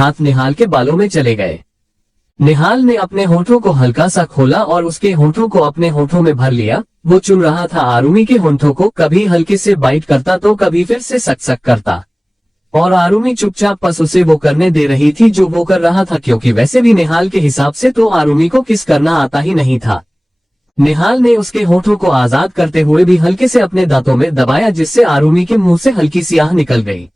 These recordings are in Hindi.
हाथ निहाल के बालों में चले गए। निहाल ने अपने होठों को हल्का सा खोला और उसके होठों को अपने होठों में भर लिया। वो चुन रहा था आरुमी के होठों को, कभी हल्के से बाइट करता तो कभी फिर से सक सक करता, और आरुमी चुपचाप बस उसे वो करने दे रही थी जो वो कर रहा था, क्योंकि वैसे भी निहाल के हिसाब से तो आरुमी को किस करना आता ही नहीं था। निहाल ने उसके होठों को आजाद करते हुए भी हल्के से अपने दांतों में दबाया, जिससे आरुमी के मुंह से हल्की सी आह निकल गई।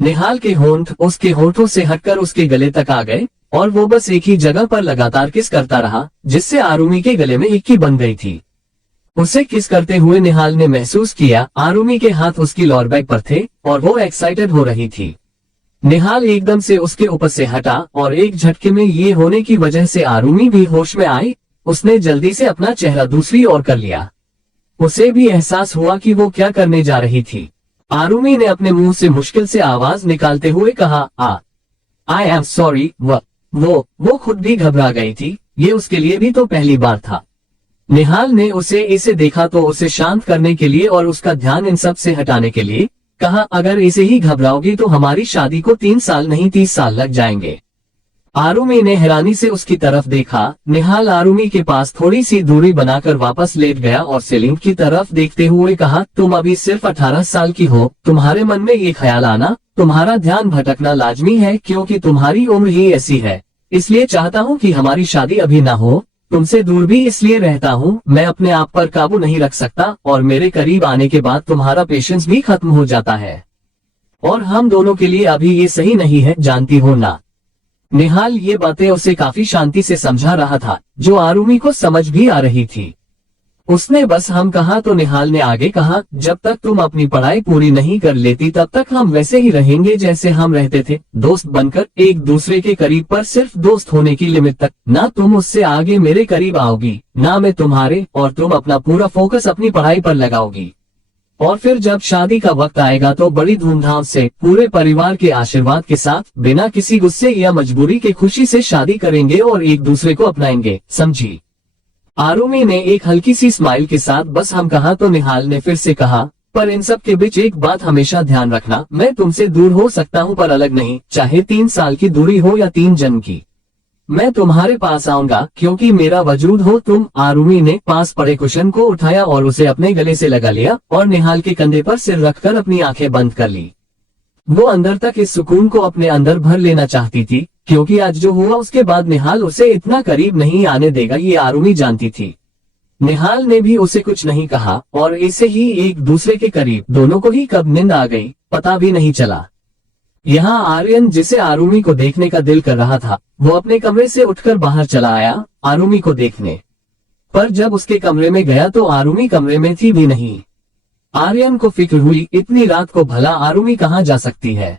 निहाल के होंठ उसके होठों से हटकर उसके गले तक आ गए और वो बस एक ही जगह पर लगातार किस करता रहा, जिससे आरुमी के गले में इक्की बन गई थी। उसे किस करते हुए निहाल ने महसूस किया आरुमी के हाथ उसकी लोअर बैक पर थे और वो एक्साइटेड हो रही थी। निहाल एकदम से उसके ऊपर से हटा और एक झटके में ये होने की वजह से आरुमी भी होश में आई। उसने जल्दी से अपना चेहरा दूसरी ओर कर लिया। उसे भी एहसास हुआ कि वो क्या करने जा रही थी। आरुमी ने अपने मुंह से मुश्किल से आवाज निकालते हुए कहा, आई एम सॉरी। वो खुद भी घबरा गई थी, ये उसके लिए भी तो पहली बार था। निहाल ने उसे इसे देखा तो उसे शांत करने के लिए और उसका ध्यान इन सब से हटाने के लिए कहा, अगर इसे ही घबराओगी तो हमारी शादी को 3 साल नहीं 30 साल लग जाएंगे। आरुमी ने हैरानी से उसकी तरफ देखा। निहाल आरुमी के पास थोड़ी सी दूरी बनाकर वापस लेट गया और सीलिंग की तरफ देखते हुए कहा, तुम अभी सिर्फ 18 साल की हो, तुम्हारे मन में ये ख्याल आना, तुम्हारा ध्यान भटकना लाजमी है, क्योंकि तुम्हारी उम्र ही ऐसी है। इसलिए चाहता हूँ कि हमारी शादी अभी ना हो। तुमसे दूर भी इसलिए रहता हूँ, मैं अपने आप पर काबू नहीं रख सकता और मेरे करीब आने के बाद तुम्हारा पेशेंस भी खत्म हो जाता है, और हम दोनों के लिए अभी ये सही नहीं है, जानती हो ना। निहाल ये बातें उसे काफी शांति से समझा रहा था, जो आरुमी को समझ भी आ रही थी। उसने बस हम कहा तो निहाल ने आगे कहा, जब तक तुम अपनी पढ़ाई पूरी नहीं कर लेती तब तक हम वैसे ही रहेंगे जैसे हम रहते थे, दोस्त बनकर एक दूसरे के करीब, पर सिर्फ दोस्त होने की लिमिट तक। ना तुम उससे आगे मेरे करीब आओगी, ना मैं तुम्हारे, और तुम अपना पूरा फोकस अपनी पढ़ाई पर लगाओगी। और फिर जब शादी का वक्त आएगा तो बड़ी धूमधाम से पूरे परिवार के आशीर्वाद के साथ, बिना किसी गुस्से या मजबूरी के खुशी से शादी करेंगे और एक दूसरे को अपनाएंगे, समझी। आरुमी ने एक हल्की सी स्माइल के साथ बस हम कहा तो निहाल ने फिर से कहा, पर इन सब के बीच एक बात हमेशा ध्यान रखना, मैं तुमसे दूर हो सकता हूँ पर अलग नहीं, चाहे 3 साल की दूरी हो या 3 जन्म की। मैं तुम्हारे पास आऊंगा क्योंकि मेरा वजूद हो तुम। आरुमी ने पास पड़े कुशन को उठाया और उसे अपने गले से लगा लिया और निहाल के कंधे पर सिर रखकर अपनी आंखें बंद कर ली। वो अंदर तक इस सुकून को अपने अंदर भर लेना चाहती थी, क्योंकि आज जो हुआ उसके बाद निहाल उसे इतना करीब नहीं आने देगा, ये आरुमी जानती थी। निहाल ने भी उसे कुछ नहीं कहा और ऐसे ही एक दूसरे के करीब दोनों को ही कब नींद आ गई पता भी नहीं चला। यहाँ आर्यन, जिसे आरुमी को देखने का दिल कर रहा था, वो अपने कमरे से उठकर बाहर चला आया आरुमी को देखने, पर जब उसके कमरे में गया तो आरुमी कमरे में थी भी नहीं। आर्यन को फिक्र हुई, इतनी रात को भला आरुमी कहाँ जा सकती है।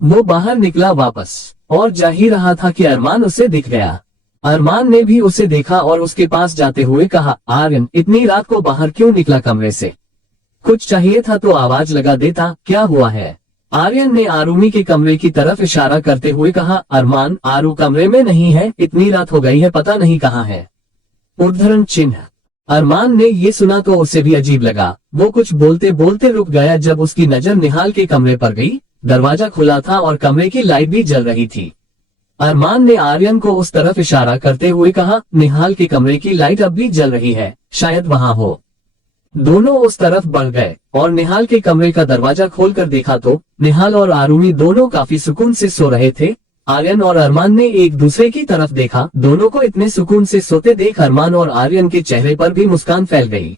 वो बाहर निकला वापस और जा ही रहा था कि अरमान उसे दिख गया। अरमान ने भी उसे देखा और उसके पास जाते हुए कहा, आर्यन इतनी रात को बाहर क्यों निकला कमरे से? कुछ चाहिए था तो आवाज लगा देता, क्या हुआ है? आर्यन ने आरुमी के कमरे की तरफ इशारा करते हुए कहा, अरमान आरू कमरे में नहीं है, इतनी रात हो गई है, पता नहीं कहाँ है। उद्धरण चिन्ह। अरमान ने ये सुना तो उसे भी अजीब लगा। वो कुछ बोलते बोलते रुक गया जब उसकी नजर निहाल के कमरे पर गई। दरवाजा खुला था और कमरे की लाइट भी जल रही थी। अरमान ने आर्यन को उस तरफ इशारा करते हुए कहा, निहाल के कमरे की लाइट अब भी जल रही है, शायद वहाँ हो। दोनों उस तरफ बढ़ गए और निहाल के कमरे का दरवाजा खोलकर देखा तो निहाल और आरुमी दोनों काफी सुकून से सो रहे थे। आर्यन और अरमान ने एक दूसरे की तरफ देखा। दोनों को इतने सुकून से सोते देख अरमान और आर्यन के चेहरे पर भी मुस्कान फैल गई।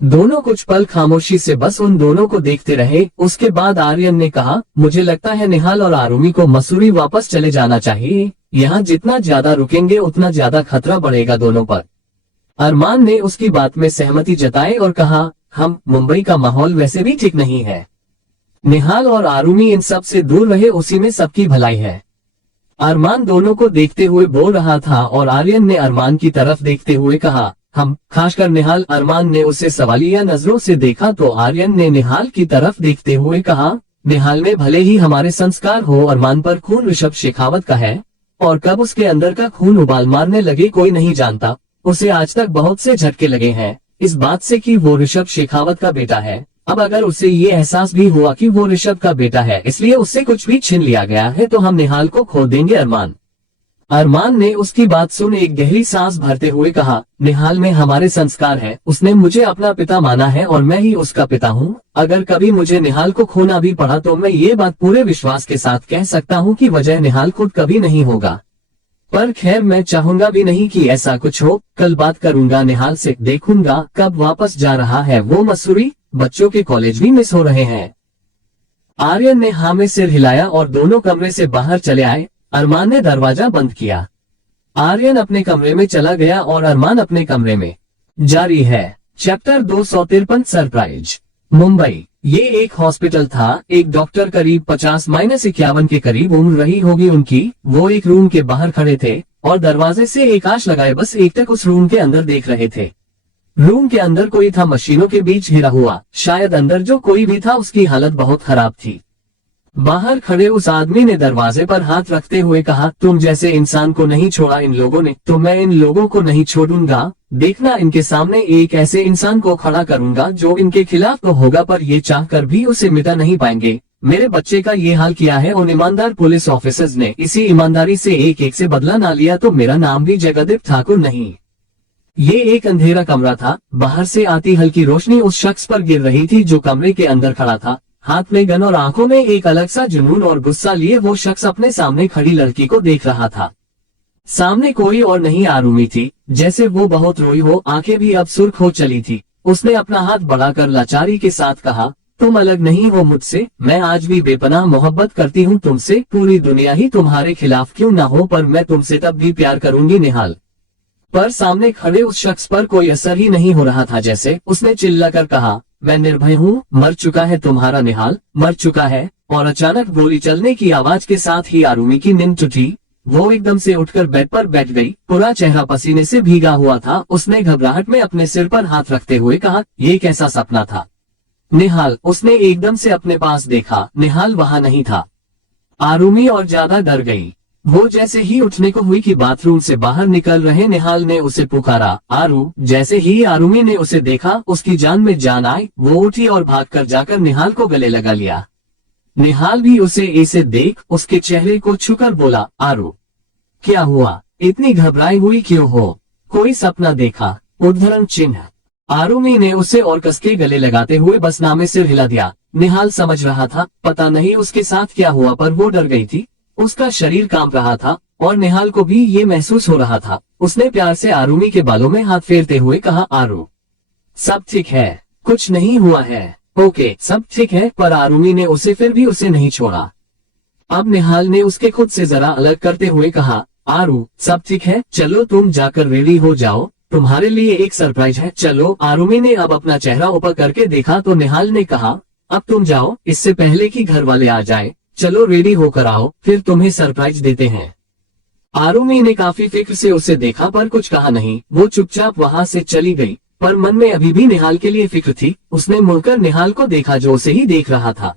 दोनों कुछ पल खामोशी से बस उन दोनों को देखते रहे। उसके बाद आर्यन ने कहा, मुझे लगता है निहाल और आरुमी को मसूरी वापस चले जाना चाहिए। यहाँ जितना ज्यादा रुकेंगे उतना ज्यादा खतरा बढ़ेगा दोनों पर। अरमान ने उसकी बात में सहमति जताई और कहा, हम मुंबई का माहौल वैसे भी ठीक नहीं है। निहाल और आरुमी इन सब से दूर रहे, उसी में सबकी भलाई है। अरमान दोनों को देखते हुए बोल रहा था और आर्यन ने अरमान की तरफ देखते हुए कहा, हम, खासकर निहाल। अरमान ने उसे सवालिया नजरों से देखा तो आर्यन ने निहाल की तरफ देखते हुए कहा, निहाल में भले ही हमारे संस्कार हो, अरमान पर खून ऋषभ शेखावत का है और कब उसके अंदर का खून उबाल मारने लगे कोई नहीं जानता। उसे आज तक बहुत से झटके लगे हैं इस बात से कि वो ऋषभ शेखावत का बेटा है, अब अगर उसे ये एहसास भी हुआ कि वो ऋषभ का बेटा है इसलिए उससे कुछ भी छीन लिया गया है तो हम निहाल को खो देंगे। अरमान ने उसकी बात सुन एक गहरी सांस भरते हुए कहा, निहाल में हमारे संस्कार है, उसने मुझे अपना पिता माना है और मैं ही उसका पिता हूँ। अगर कभी मुझे निहाल को खोना भी पड़ा तो मैं ये बात पूरे विश्वास के साथ कह सकता हूँ कि वजह निहाल खुद कभी नहीं होगा। पर खैर मैं चाहूंगा भी नहीं कि ऐसा कुछ हो। कल बात करूंगा निहाल से, देखूंगा कब वापस जा रहा है वो मसूरी। बच्चों के कॉलेज भी मिस हो रहे हैं। आर्यन ने हाँ में सिर हिलाया और दोनों कमरे से बाहर चले आए। अरमान ने दरवाजा बंद किया। आर्यन अपने कमरे में चला गया और अरमान अपने कमरे में। जारी है चैप्टर 253 सरप्राइज। मुंबई। ये एक हॉस्पिटल था। एक डॉक्टर करीब 50-51 के करीब उम्र रही होगी उनकी। वो एक रूम के बाहर खड़े थे और दरवाजे से एक आंच लगाए बस एकटक उस रूम के अंदर देख रहे थे। रूम के अंदर कोई था मशीनों के बीच घिरा हुआ। शायद अंदर जो कोई भी था उसकी हालत बहुत खराब थी। बाहर खड़े उस आदमी ने दरवाजे पर हाथ रखते हुए कहा, तुम जैसे इंसान को नहीं छोड़ा इन लोगों ने तो मैं इन लोगों को नहीं छोड़ूंगा। देखना इनके सामने एक ऐसे इंसान को खड़ा करूंगा जो इनके खिलाफ तो होगा पर ये चाहकर भी उसे मिटा नहीं पाएंगे। मेरे बच्चे का ये हाल किया है उन ईमानदार पुलिस ऑफिसर्स ने। इसी ईमानदारी से एक एक से बदला ना लिया तो मेरा नाम भी जगदीप ठाकुर नहीं। ये एक अंधेरा कमरा था। बाहर से आती हल्की रोशनी उस शख्स पर गिर रही थी जो कमरे के अंदर खड़ा था। हाथ में गन और आंखों में एक अलग सा जुनून और गुस्सा लिए वो शख्स अपने सामने खड़ी लड़की को देख रहा था। सामने कोई और नहीं आरुमी थी। जैसे वो बहुत रोई हो, आंखें भी अब सुर्ख हो चली थी। उसने अपना हाथ बढ़ाकर लाचारी के साथ कहा, तुम अलग नहीं हो मुझसे। मैं आज भी बेपनाह मोहब्बत करती हूँ तुमसे। पूरी दुनिया ही तुम्हारे खिलाफ क्यों ना हो पर मैं तुमसे तब भी प्यार करूंगी निहाल। पर सामने खड़े उस शख्स पर कोई असर ही नहीं हो रहा था। जैसे उसने चिल्लाकर कहा, मैं निर्भय हूँ। मर चुका है तुम्हारा निहाल, मर चुका है। और अचानक गोली चलने की आवाज के साथ ही आरुमी की नींद टूटी। वो एकदम से उठकर बेड पर बैठ गई। पूरा चेहरा पसीने से भीगा हुआ था। उसने घबराहट में अपने सिर पर हाथ रखते हुए कहा, ये कैसा सपना था निहाल। उसने एकदम से अपने पास देखा, निहाल वहां नहीं था। आरुमी और ज्यादा डर गई। वो जैसे ही उठने को हुई कि बाथरूम से बाहर निकल रहे निहाल ने उसे पुकारा, आरू। जैसे ही आरुमी ने उसे देखा उसकी जान में जान आई। वो उठी और भागकर जाकर निहाल को गले लगा लिया। निहाल भी उसे ऐसे देख उसके चेहरे को छूकर बोला, आरू क्या हुआ, इतनी घबराई हुई क्यों हो? कोई सपना देखा? उद्धरण चिन्ह। आरुमी ने उसे और कसके गले लगाते हुए बस नामे सिर हिला दिया। निहाल समझ रहा था पता नहीं उसके साथ क्या हुआ पर वो डर गई थी। उसका शरीर कांप रहा था और निहाल को भी ये महसूस हो रहा था। उसने प्यार से आरुमी के बालों में हाथ फेरते हुए कहा, आरू सब ठीक है, कुछ नहीं हुआ है। ओके सब ठीक है। पर आरुमी ने उसे फिर भी उसे नहीं छोड़ा। अब निहाल ने उसके खुद से जरा अलग करते हुए कहा, आरू सब ठीक है, चलो तुम जाकर रेडी हो जाओ, तुम्हारे लिए एक सरप्राइज है। चलो। आरुमी ने अब अपना चेहरा ऊपर करके देखा तो निहाल ने कहा, अब तुम जाओ इससे पहले कि घर वाले आ जाए। चलो रेडी होकर आओ, फिर तुम्हें सरप्राइज देते हैं। आरुमी ने काफी फिक्र से उसे देखा पर कुछ कहा नहीं। वो चुपचाप वहां से चली गई पर मन में अभी भी निहाल के लिए फिक्र थी। उसने मुड़कर निहाल को देखा जो उसे ही देख रहा था।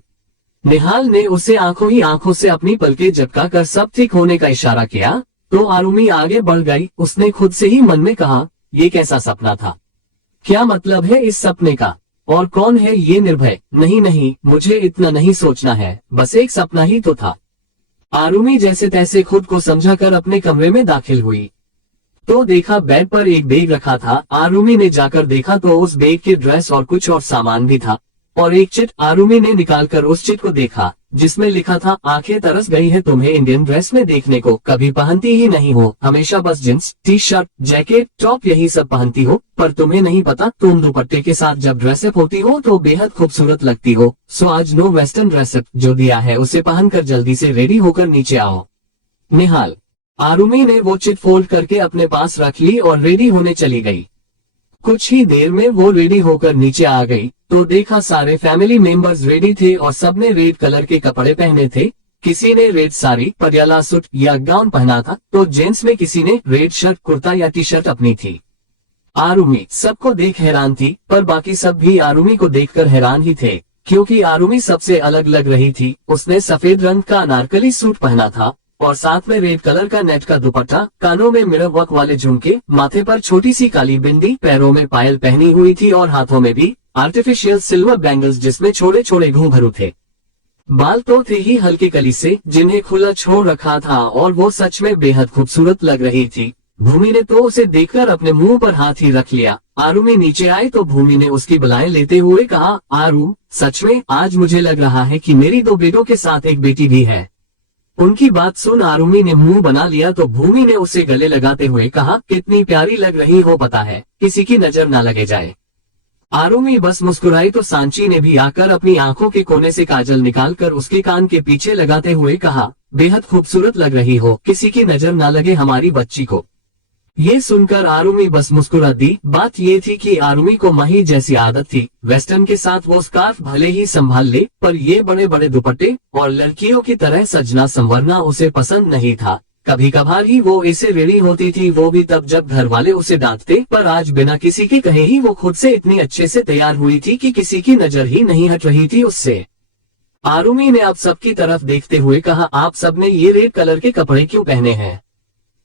निहाल ने उसे आंखों ही आंखों से अपनी पलकें झपका कर सब ठीक होने का इशारा किया तो आरुमी आगे बढ़ गई। उसने खुद से ही मन में कहा, ये कैसा सपना था? क्या मतलब है इस सपने का? और कौन है ये निर्भय? नहीं नहीं, मुझे इतना नहीं सोचना है, बस एक सपना ही तो था। आरुमी जैसे तैसे खुद को समझाकर अपने कमरे में दाखिल हुई तो देखा बेड पर एक बैग रखा था। आरुमी ने जाकर देखा तो उस बैग के ड्रेस और कुछ और सामान भी था और एक चिट। आरुमी ने निकालकर उस चिट को देखा जिसमें लिखा था, आंखें तरस गई है तुम्हें इंडियन ड्रेस में देखने को, कभी पहनती ही नहीं हो, हमेशा बस jeans T shirt jacket top यही सब पहनती हो। पर तुम्हें नहीं पता तुम दुपट्टे के साथ जब ड्रेसअप होती हो तो बेहद खूबसूरत लगती हो। सो आज नो वेस्टर्न ड्रेसअप जो दिया है उसे पहनकर जल्दी से रेडी होकर नीचे आओ। निहाल। आरुमी ने वो चिट फोल्ड करके अपने पास रख ली और रेडी होने चली गई। कुछ ही देर में वो रेडी होकर नीचे आ गई तो देखा सारे फैमिली मेंबर्स रेडी थे और सबने रेड कलर के कपड़े पहने थे। किसी ने रेड साड़ी पटियाला सूट या गाउन पहना था तो जेंट्स में किसी ने रेड शर्ट कुर्ता या टी शर्ट अपनी थी। आरुमी सबको देख हैरान थी पर बाकी सब भी आरुमी को देखकर हैरान ही थे क्योंकि आरुमी सबसे अलग लग रही थी। उसने सफेद रंग का अनारकली सूट पहना था और साथ में रेड कलर का नेट का दुपट्टा, कानों में मिरर वर्क वाले झुमके, माथे पर छोटी सी काली बिंदी, पैरों में पायल पहनी हुई थी और हाथों में भी। आर्टिफिशियल सिल्वर बैंगल्स जिसमें छोटे छोटे घुंघरू थे। बाल तो थे ही हल्के कली से जिन्हें खुला छोड़ रखा था और वो सच में बेहद खूबसूरत लग रही थी। भूमि ने तो उसे देखकर अपने मुंह पर हाथ ही रख लिया। आरुमि नीचे आई तो भूमि ने उसकी बलाएं लेते हुए कहा, आरू, सच में आज मुझे लग रहा है कि मेरी 2 बेटों के साथ एक बेटी भी है। उनकी बात सुन आरुमि ने मुंह बना लिया तो भूमि ने उसे गले लगाते हुए कहा, कितनी प्यारी लग रही हो, पता है किसी की नजर ना लगे जाए। आरुमि बस मुस्कुराई तो सांची ने भी आकर अपनी आंखों के कोने से काजल निकालकर उसके कान के पीछे लगाते हुए कहा, बेहद खूबसूरत लग रही हो, किसी की नजर ना लगे हमारी बच्ची को। ये सुनकर आरुमि बस मुस्कुरा दी। बात ये थी कि आरुमि को माही जैसी आदत थी, वेस्टर्न के साथ वो स्कार्फ भले ही संभाल ले पर ये बड़े बड़े दुपट्टे और लड़कियों की तरह सजना संवरना उसे पसंद नहीं था। कभी कभार ही वो ऐसे रेडी होती थी, वो भी तब जब घर वाले उसे डांटते, पर आज बिना किसी के कहे ही वो खुद से इतनी अच्छे से तैयार हुई थी कि किसी की नजर ही नहीं हट रही थी उससे। आरुमि ने अब सबकी तरफ देखते हुए कहा, आप सबने ये रेड कलर के कपड़े क्यों पहने हैं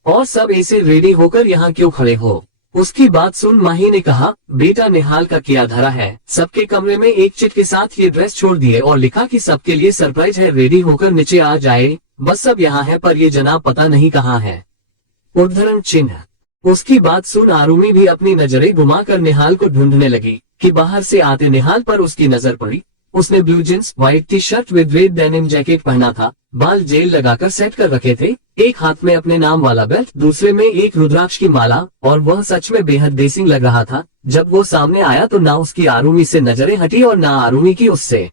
और सब ऐसे रेडी होकर यहाँ क्यों खड़े हो? उसकी बात सुन माही ने कहा, बेटा निहाल का किया धरा है, सबके कमरे में एक चिट के साथ ये ड्रेस छोड़ दिए और लिखा कि सबके लिए सरप्राइज है, रेडी होकर नीचे आ जाए। बस सब यहाँ है पर ये जनाब पता नहीं कहाँ है। उद्धरण चिन्ह। उसकी बात सुन आरुमि भी अपनी नजरें घुमाकर निहाल को ढूंढने लगी कि बाहर से आते निहाल पर उसकी नजर पड़ी। उसने blue jeans, white T shirt with red denim jacket पहना था, बाल जेल लगाकर सेट कर रखे थे, एक हाथ में अपने नाम वाला बेल्ट, दूसरे में एक रुद्राक्ष की माला, और वह सच में बेहद देसिंग लग रहा था। जब वो सामने आया तो ना उसकी आरुमि से नजरें हटी और ना आरुमि की उससे,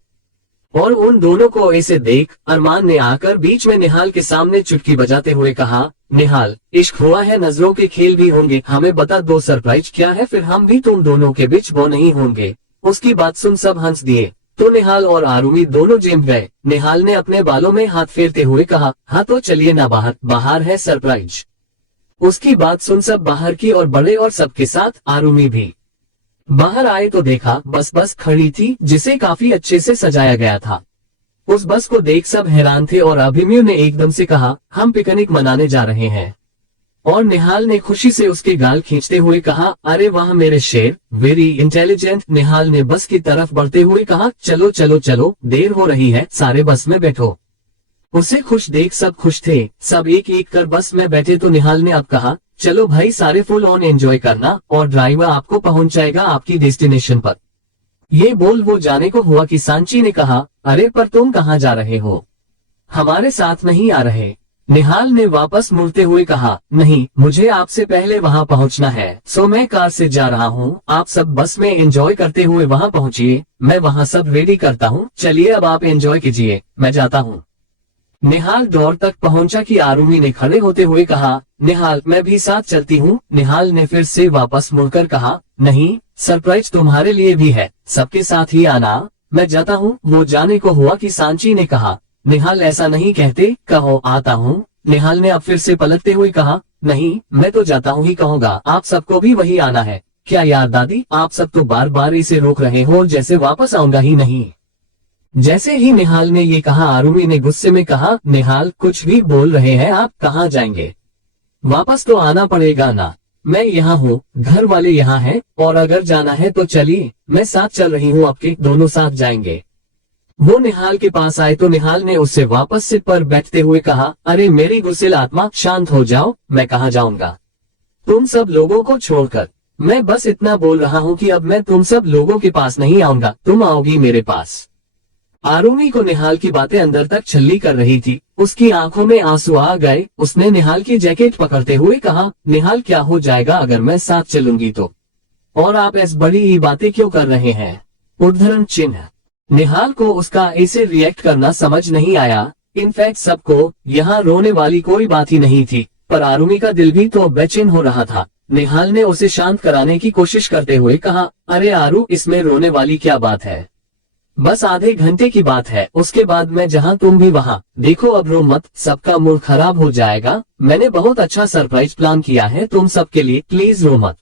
और उन दोनों को ऐसे देख अरमान ने आकर बीच में निहाल के सामने चुटकी बजाते हुए कहा, निहाल, इश्क हुआ है, नजरों के खेल भी होंगे, हमें बता दो सरप्राइज क्या है, फिर हम भी तुम दोनों के बीच वो नहीं होंगे। उसकी बात सुन सब हंस दिए तो निहाल और आरुमि दोनों जिम गए। निहाल ने अपने बालों में हाथ फेरते हुए कहा, हाँ तो चलिए ना, बाहर बाहर है सरप्राइज। उसकी बात सुन सब बाहर की और बड़े और सबके साथ आरुमि भी बाहर आए तो देखा बस खड़ी थी जिसे काफी अच्छे से सजाया गया था। उस बस को देख सब हैरान थे और अभिमन्यु ने एकदम से कहा, हम पिकनिक मनाने जा रहे हैं। और निहाल ने खुशी से उसके गाल खींचते हुए कहा, अरे वाह मेरे शेर, वेरी इंटेलिजेंट। निहाल ने बस की तरफ बढ़ते हुए कहा, चलो चलो चलो, देर हो रही है, सारे बस में बैठो। उसे खुश देख सब खुश थे, सब एक एक कर बस में बैठे तो निहाल ने अब कहा, चलो भाई सारे फुल ऑन एंजॉय करना और ड्राइवर आपको पहुंचाएगा आपकी डेस्टिनेशन पर। ये बोल वो जाने को हुआ कि सांची ने कहा, अरे पर तुम कहाँ जा रहे हो, हमारे साथ नहीं आ रहे? निहाल ने वापस मुड़ते हुए कहा, नहीं, मुझे आपसे पहले वहां पहुंचना है, सो मैं कार से जा रहा हूँ, आप सब बस में एंजॉय करते हुए वहां पहुंचिए, मैं वहां सब रेडी करता हूँ, चलिए अब आप एंजॉय कीजिए, मैं जाता हूँ। निहाल डोर तक पहुंचा कि आरुमि ने खड़े होते हुए कहा, निहाल मैं भी साथ चलती हूँ। निहाल ने फिर से वापस मुड़कर कहा, नहीं, सरप्राइज तुम्हारे लिए भी है, सबके साथ ही आना, मैं जाता हूँ। वो जाने को हुआ कि सांची ने कहा, निहाल ऐसा नहीं कहते, कहो आता हूँ। निहाल ने अब फिर से पलटते हुए कहा, नहीं, मैं तो जाता हूँ ही कहूँगा, आप सबको भी वही आना है। क्या यार दादी, आप सब तो बार बार इसे रोक रहे हो जैसे वापस आऊंगा ही नहीं। जैसे ही निहाल ने ये कहा आरुमि ने गुस्से में कहा, निहाल कुछ भी बोल रहे हैं आप, कहाँ जाएंगे, वापस तो आना पड़ेगा ना, मैं यहाँ हूँ, घर वाले यहाँ हैं, और अगर जाना है तो चलिए, मैं साथ चल रही हूँ आपके, दोनों साथ जाएंगे। वो निहाल के पास आए तो निहाल ने उससे वापस सीट पर बैठते हुए कहा, अरे मेरी गुस्सेल आत्मा, शांत हो जाओ, मैं कहाँ जाऊंगा तुम सब लोगों को छोड़कर, मैं बस इतना बोल रहा हूँ कि अब मैं तुम सब लोगों के पास नहीं आऊंगा, तुम आओगी मेरे पास। आरुमि को निहाल की बातें अंदर तक छल्ली कर रही थी, उसकी आंखों में आंसू आ गए। उसने निहाल की जैकेट पकड़ते हुए कहा, निहाल क्या हो जाएगा अगर मैं साथ चलूंगी तो, और आप ऐसी बड़ी ही बातें क्यों कर रहे हैं? उद्धरण चिन्ह। निहाल को उसका ऐसे रिएक्ट करना समझ नहीं आया। इनफैक्ट सबको यहाँ रोने वाली कोई बात ही नहीं थी, पर आरुमि का दिल भी तो बेचैन हो रहा था। निहाल ने उसे शांत कराने की कोशिश करते हुए कहा, अरे आरू, इसमें रोने वाली क्या बात है, बस आधे घंटे की बात है, उसके बाद मैं जहाँ तुम भी वहाँ, देखो अब रो मत, सबका मूड खराब हो जाएगा, मैंने बहुत अच्छा सरप्राइज प्लान किया है तुम सबके लिए, प्लीज रो मत।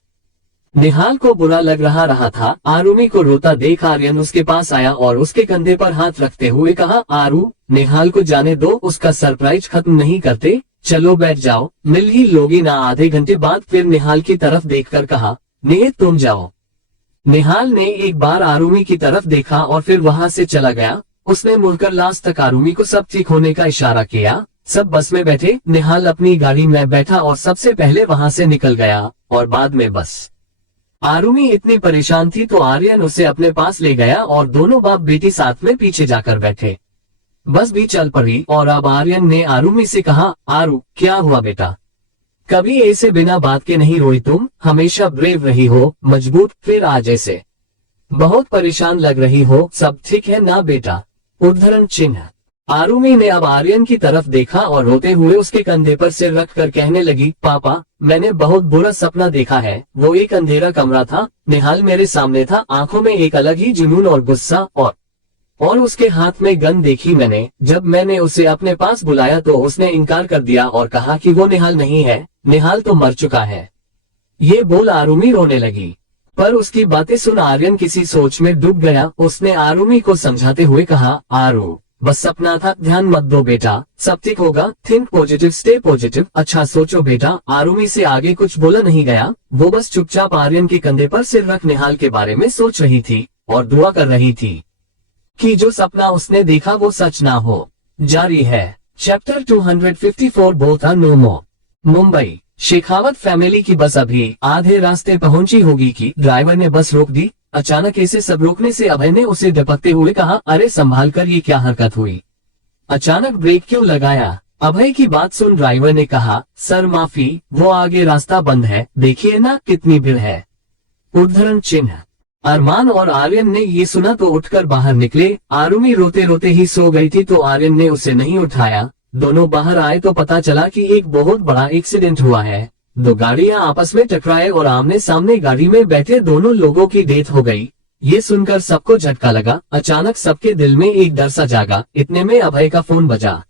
निहाल को बुरा लग रहा था। आरुमि को रोता देख आर्यन उसके पास आया और उसके कंधे पर हाथ रखते हुए कहा, आरू, निहाल को जाने दो, उसका सरप्राइज खत्म नहीं करते, चलो बैठ जाओ, मिल ही लोगी ना। आधे घंटे बाद फिर निहाल की तरफ देखकर कहा, निहित तुम जाओ। निहाल ने एक बार आरुमी की तरफ देखा और फिर वहां से चला गया। उसने मुड़कर लास्ट तक आरुमी को सब ठीक होने का इशारा किया। सब बस में बैठे, निहाल अपनी गाड़ी में बैठा और सबसे पहले वहां से निकल गया और बाद में बस। आरुमी इतनी परेशान थी तो आर्यन उसे अपने पास ले गया और दोनों बाप बेटी साथ में पीछे जाकर बैठे। बस भी चल पड़ी और अब आर्यन ने आरुमी से कहा, आरु क्या हुआ बेटा, कभी ऐसे बिना बात के नहीं रोई तुम, हमेशा ब्रेव रही हो, मजबूत, फिर आज ऐसे बहुत परेशान लग रही हो, सब ठीक है ना बेटा। उद्धरण चिन्ह। आरुमी ने अब आर्यन की तरफ देखा और रोते हुए उसके कंधे पर सिर रखकर कहने लगी, पापा मैंने बहुत बुरा सपना देखा है। वो एक अंधेरा कमरा था, निहाल मेरे सामने था, आंखों में एक अलग ही जुनून और गुस्सा और उसके हाथ में गन देखी मैंने। जब मैंने उसे अपने पास बुलाया तो उसने इनकार कर दिया और कहा कि वो निहाल नहीं है, निहाल तो मर चुका है। ये बोल आरुमी रोने लगी, पर उसकी बातें सुन आर्यन किसी सोच में डूब गया। उसने आरुमी को समझाते हुए कहा, आरु बस सपना था, ध्यान मत दो बेटा, सब ठीक होगा, थिंक पॉजिटिव, स्टे पॉजिटिव, अच्छा सोचो बेटा। आरुमी से आगे कुछ बोला नहीं गया, वो बस चुपचाप आर्यन के कंधे पर सिर रख निहाल के बारे में सोच रही थी और दुआ कर रही थी कि जो सपना उसने देखा वो सच ना हो। जारी है chapter 254 both are no more. Mumbai. Shekhawat family की बस अभी आधे रास्ते पहुंची होगी कि ड्राइवर ने बस रोक दी। अचानक ऐसे सब रोकने से अभय ने उसे डपकते हुए कहा, अरे संभाल कर, ये क्या हरकत हुई, अचानक ब्रेक क्यों लगाया। अभय की बात सुन ड्राइवर ने कहा, सर माफी, वो आगे रास्ता बंद है, देखिए ना कितनी भीड़ है। उद्धरण चिन्ह। अरमान और आर्यन ने ये सुना तो उठकर बाहर निकले। आरुमी रोते रोते ही सो गई थी तो आर्यन ने उसे नहीं उठाया। दोनों बाहर आए तो पता चला कि एक बहुत बड़ा एक्सीडेंट हुआ है। दो गाड़ियां आपस में टकराए और आमने सामने गाड़ी में बैठे दोनों लोगों की डेथ हो गई। ये सुनकर सबको झटका लगा। अचानक सबके दिल में एक डर सा जागा। इतने में अभय का फोन बजा।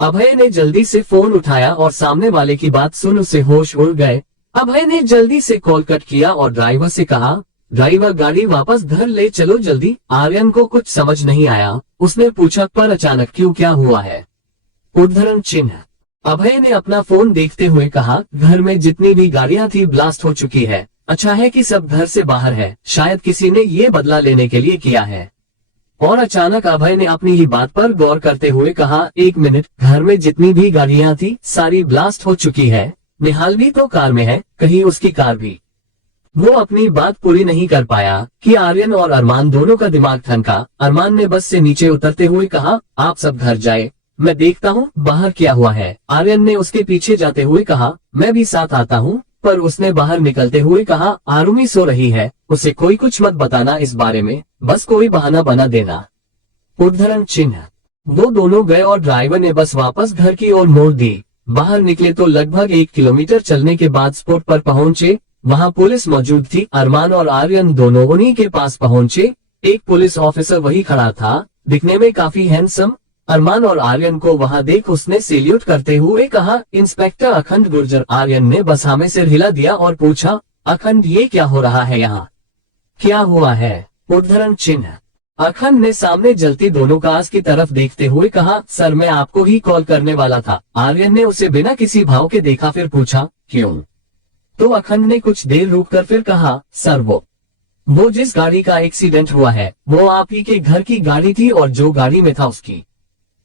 अभय ने जल्दी से फोन उठाया और सामने वाले की बात सुन उसे होश उड़ गए। अभय ने जल्दी से कॉल कट किया और ड्राइवर से कहा, ड्राइवर गाड़ी वापस घर ले चलो जल्दी। आर्यन को कुछ समझ नहीं आया। उसने पूछा, पर अचानक क्यों, क्या हुआ है। उद्धरण चिन्ह। अभय ने अपना फोन देखते हुए कहा, घर में जितनी भी गाड़ियां थी ब्लास्ट हो चुकी है। अच्छा है कि सब घर से बाहर है, शायद किसी ने ये बदला लेने के लिए किया है। और अचानक अभय ने अपनी ही बात पर गौर करते हुए कहा, एक मिनट, घर में जितनी भी गाड़ियां थी सारी ब्लास्ट हो चुकी है। निहाल भी तो कार में है, कहीं उसकी कार भी। वो अपनी बात पूरी नहीं कर पाया कि आर्यन और अरमान दोनों का दिमाग ठनका। अरमान ने बस से नीचे उतरते हुए कहा, आप सब घर जाए, मैं देखता हूँ बाहर क्या हुआ है। आर्यन ने उसके पीछे जाते हुए कहा, मैं भी साथ आता हूँ, पर उसने बाहर निकलते हुए कहा, आरुमी सो रही है, उसे कोई कुछ मत बताना इस बारे में, बस कोई बहाना बना देना। उद्धरण चिन्ह। वो दोनों गए और ड्राइवर ने बस वापस घर की ओर मोड़ दी। बाहर निकले तो लगभग 1 किलोमीटर चलने के बाद स्पॉट पर पहुंचे। वहां पुलिस मौजूद थी। अरमान और आर्यन दोनों उन्हीं के पास पहुंचे। एक पुलिस ऑफिसर वही खड़ा था, दिखने में काफी हैंडसम। अरमान और आर्यन को वहां देख उसने सैल्यूट करते हुए कहा, इंस्पेक्टर अखंड गुर्जर। आर्यन ने बस में सिर हिला दिया और पूछा, अखंड ये क्या हो रहा है यहाँ, क्या हुआ है। उद्धरण चिन्ह। अखंड ने सामने जलती दोनों कार्स की तरफ देखते हुए कहा, सर मैं आपको ही कॉल करने वाला था। आर्यन ने उसे बिना किसी भाव के देखा, फिर पूछा, क्यों। तो अखंड ने कुछ देर रुककर फिर कहा, सर वो जिस गाड़ी का एक्सीडेंट हुआ है वो आप ही के घर की गाड़ी थी और जो गाड़ी में था उसकी।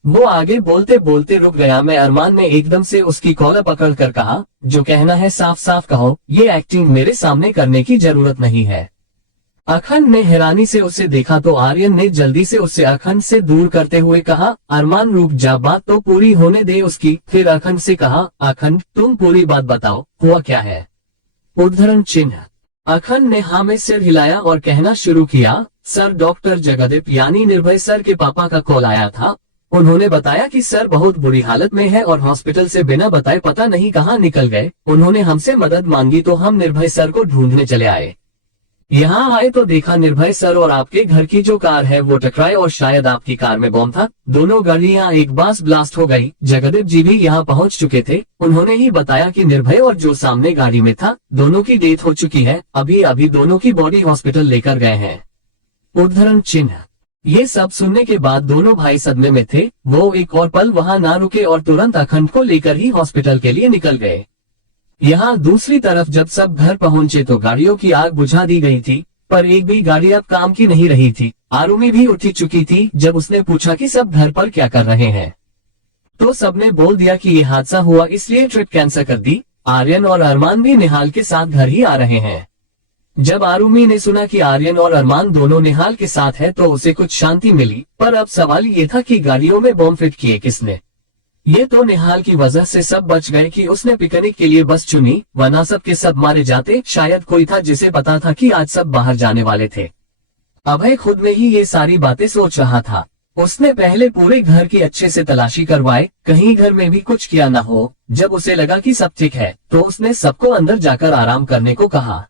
वो आगे बोलते बोलते रुक गया। मैं अरमान ने एकदम से उसकी कॉलर पकड़ कर कहा, जो कहना है साफ साफ कहो, ये एक्टिंग मेरे सामने करने की जरूरत नहीं है। अखंड ने हैरानी से उसे देखा तो आर्यन ने जल्दी से उसे अखंड से दूर करते हुए कहा, अरमान रुक जा, बात तो पूरी होने दे उसकी। फिर अखंड से कहा, अखंड तुम पूरी बात बताओ, हुआ क्या है। उद्धरण चिन्ह। अखंड ने हाँ में सिर हिलाया और कहना शुरू किया, सर डॉक्टर जगदीप यानी निर्भय सर के पापा का कॉल आया था। उन्होंने बताया कि सर बहुत बुरी हालत में है और हॉस्पिटल से बिना बताए पता नहीं कहाँ निकल गए। उन्होंने हमसे मदद मांगी तो हम निर्भय सर को ढूंढने चले आए। यहाँ आए तो देखा निर्भय सर और आपके घर की जो कार है वो टकराए और शायद आपकी कार में बॉम्ब था। दोनों गाड़ियाँ एक बार ब्लास्ट हो गई। जगदीप जी भी यहाँ पहुँच चुके थे। उन्होंने ही बताया कि निर्भय और जो सामने गाड़ी में था दोनों की डेथ हो चुकी है। अभी अभी दोनों की बॉडी हॉस्पिटल लेकर गए हैं। उद्धरण चिन्ह। ये सब सुनने के बाद दोनों भाई सदमे में थे। वो एक और पल वहां ना रुके और तुरंत अखंड को लेकर ही हॉस्पिटल के लिए निकल गए। यहाँ दूसरी तरफ जब सब घर पहुंचे तो गाड़ियों की आग बुझा दी गई थी, पर एक भी गाड़ी अब काम की नहीं रही थी। आरुमी भी उठी चुकी थी। जब उसने पूछा कि सब घर पर क्या कर रहे हैं, तो सबने बोल दिया कि ये हादसा हुआ इसलिए ट्रिप कैंसिल कर दी। आर्यन और अरमान भी निहाल के साथ घर ही आ रहे हैं। जब आरुमी ने सुना कि आर्यन और अरमान दोनों निहाल के साथ है तो उसे कुछ शांति मिली, पर अब सवाल ये था कि गाड़ियों में बम फिट किए किसने। ये तो निहाल की वजह से सब बच गए कि उसने पिकनिक के लिए बस चुनी, वरना सब के सब मारे जाते। शायद कोई था जिसे पता था कि आज सब बाहर जाने वाले थे। अभय खुद में ही ये सारी बातें सोच रहा था। उसने पहले पूरे घर की अच्छे से तलाशी करवाए, कहीं घर में भी कुछ किया ना हो। जब उसे लगा कि सब ठीक है तो उसने सबको अंदर जाकर आराम करने को कहा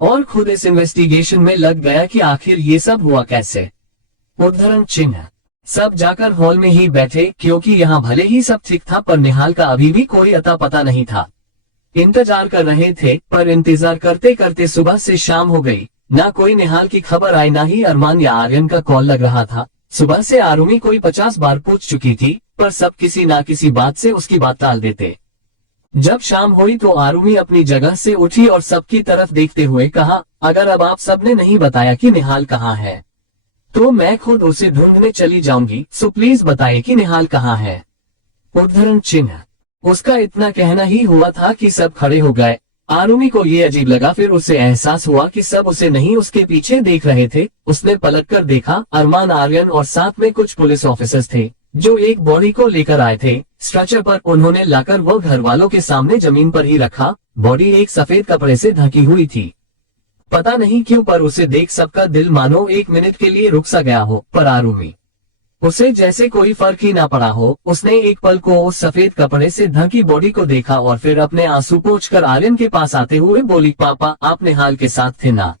और खुद इस इन्वेस्टिगेशन में लग गया कि आखिर ये सब हुआ कैसे। उद्धरण चिन्ह। सब जाकर हॉल में ही बैठे, क्योंकि यहाँ भले ही सब ठीक था पर निहाल का अभी भी कोई अता पता नहीं था। इंतजार कर रहे थे, पर इंतजार करते करते सुबह से शाम हो गई। ना कोई निहाल की खबर आई, ना ही अरमान या आर्यन का कॉल लग रहा था। सुबह से आरुमी कोई 50 बार पूछ चुकी थी, पर सब किसी ना किसी बात से उसकी बात टाल देते। जब शाम हुई तो आरुमी अपनी जगह से उठी और सबकी तरफ देखते हुए कहा, अगर अब आप सबने नहीं बताया कि निहाल कहाँ है तो मैं खुद उसे ढूंढने चली जाऊंगी, सो प्लीज बताइए कि निहाल कहाँ है। उद्धरण चिन्ह। उसका इतना कहना ही हुआ था कि सब खड़े हो गए। आरुमी को ये अजीब लगा, फिर उसे एहसास हुआ कि सब उसे नहीं उसके पीछे देख रहे थे। उसने पलटकर देखा, अरमान, आर्यन और साथ में कुछ पुलिस ऑफिसर्स थे जो एक बॉडी को लेकर आए थे। स्ट्रेचर पर उन्होंने लाकर वो घर वालों के सामने जमीन पर ही रखा। बॉडी एक सफेद कपड़े से ढकी हुई थी। पता नहीं क्यों, पर उसे देख सबका दिल मानो एक मिनट के लिए रुक सा गया हो, पर आरुमी उसे जैसे कोई फर्क ही ना पड़ा हो। उसने एक पल को उस सफेद कपड़े से ढकी बॉडी को देखा और फिर अपने आंसू पोंछकर आर्यन के पास आते हुए बोली, पापा आप निहाल के साथ थे ना?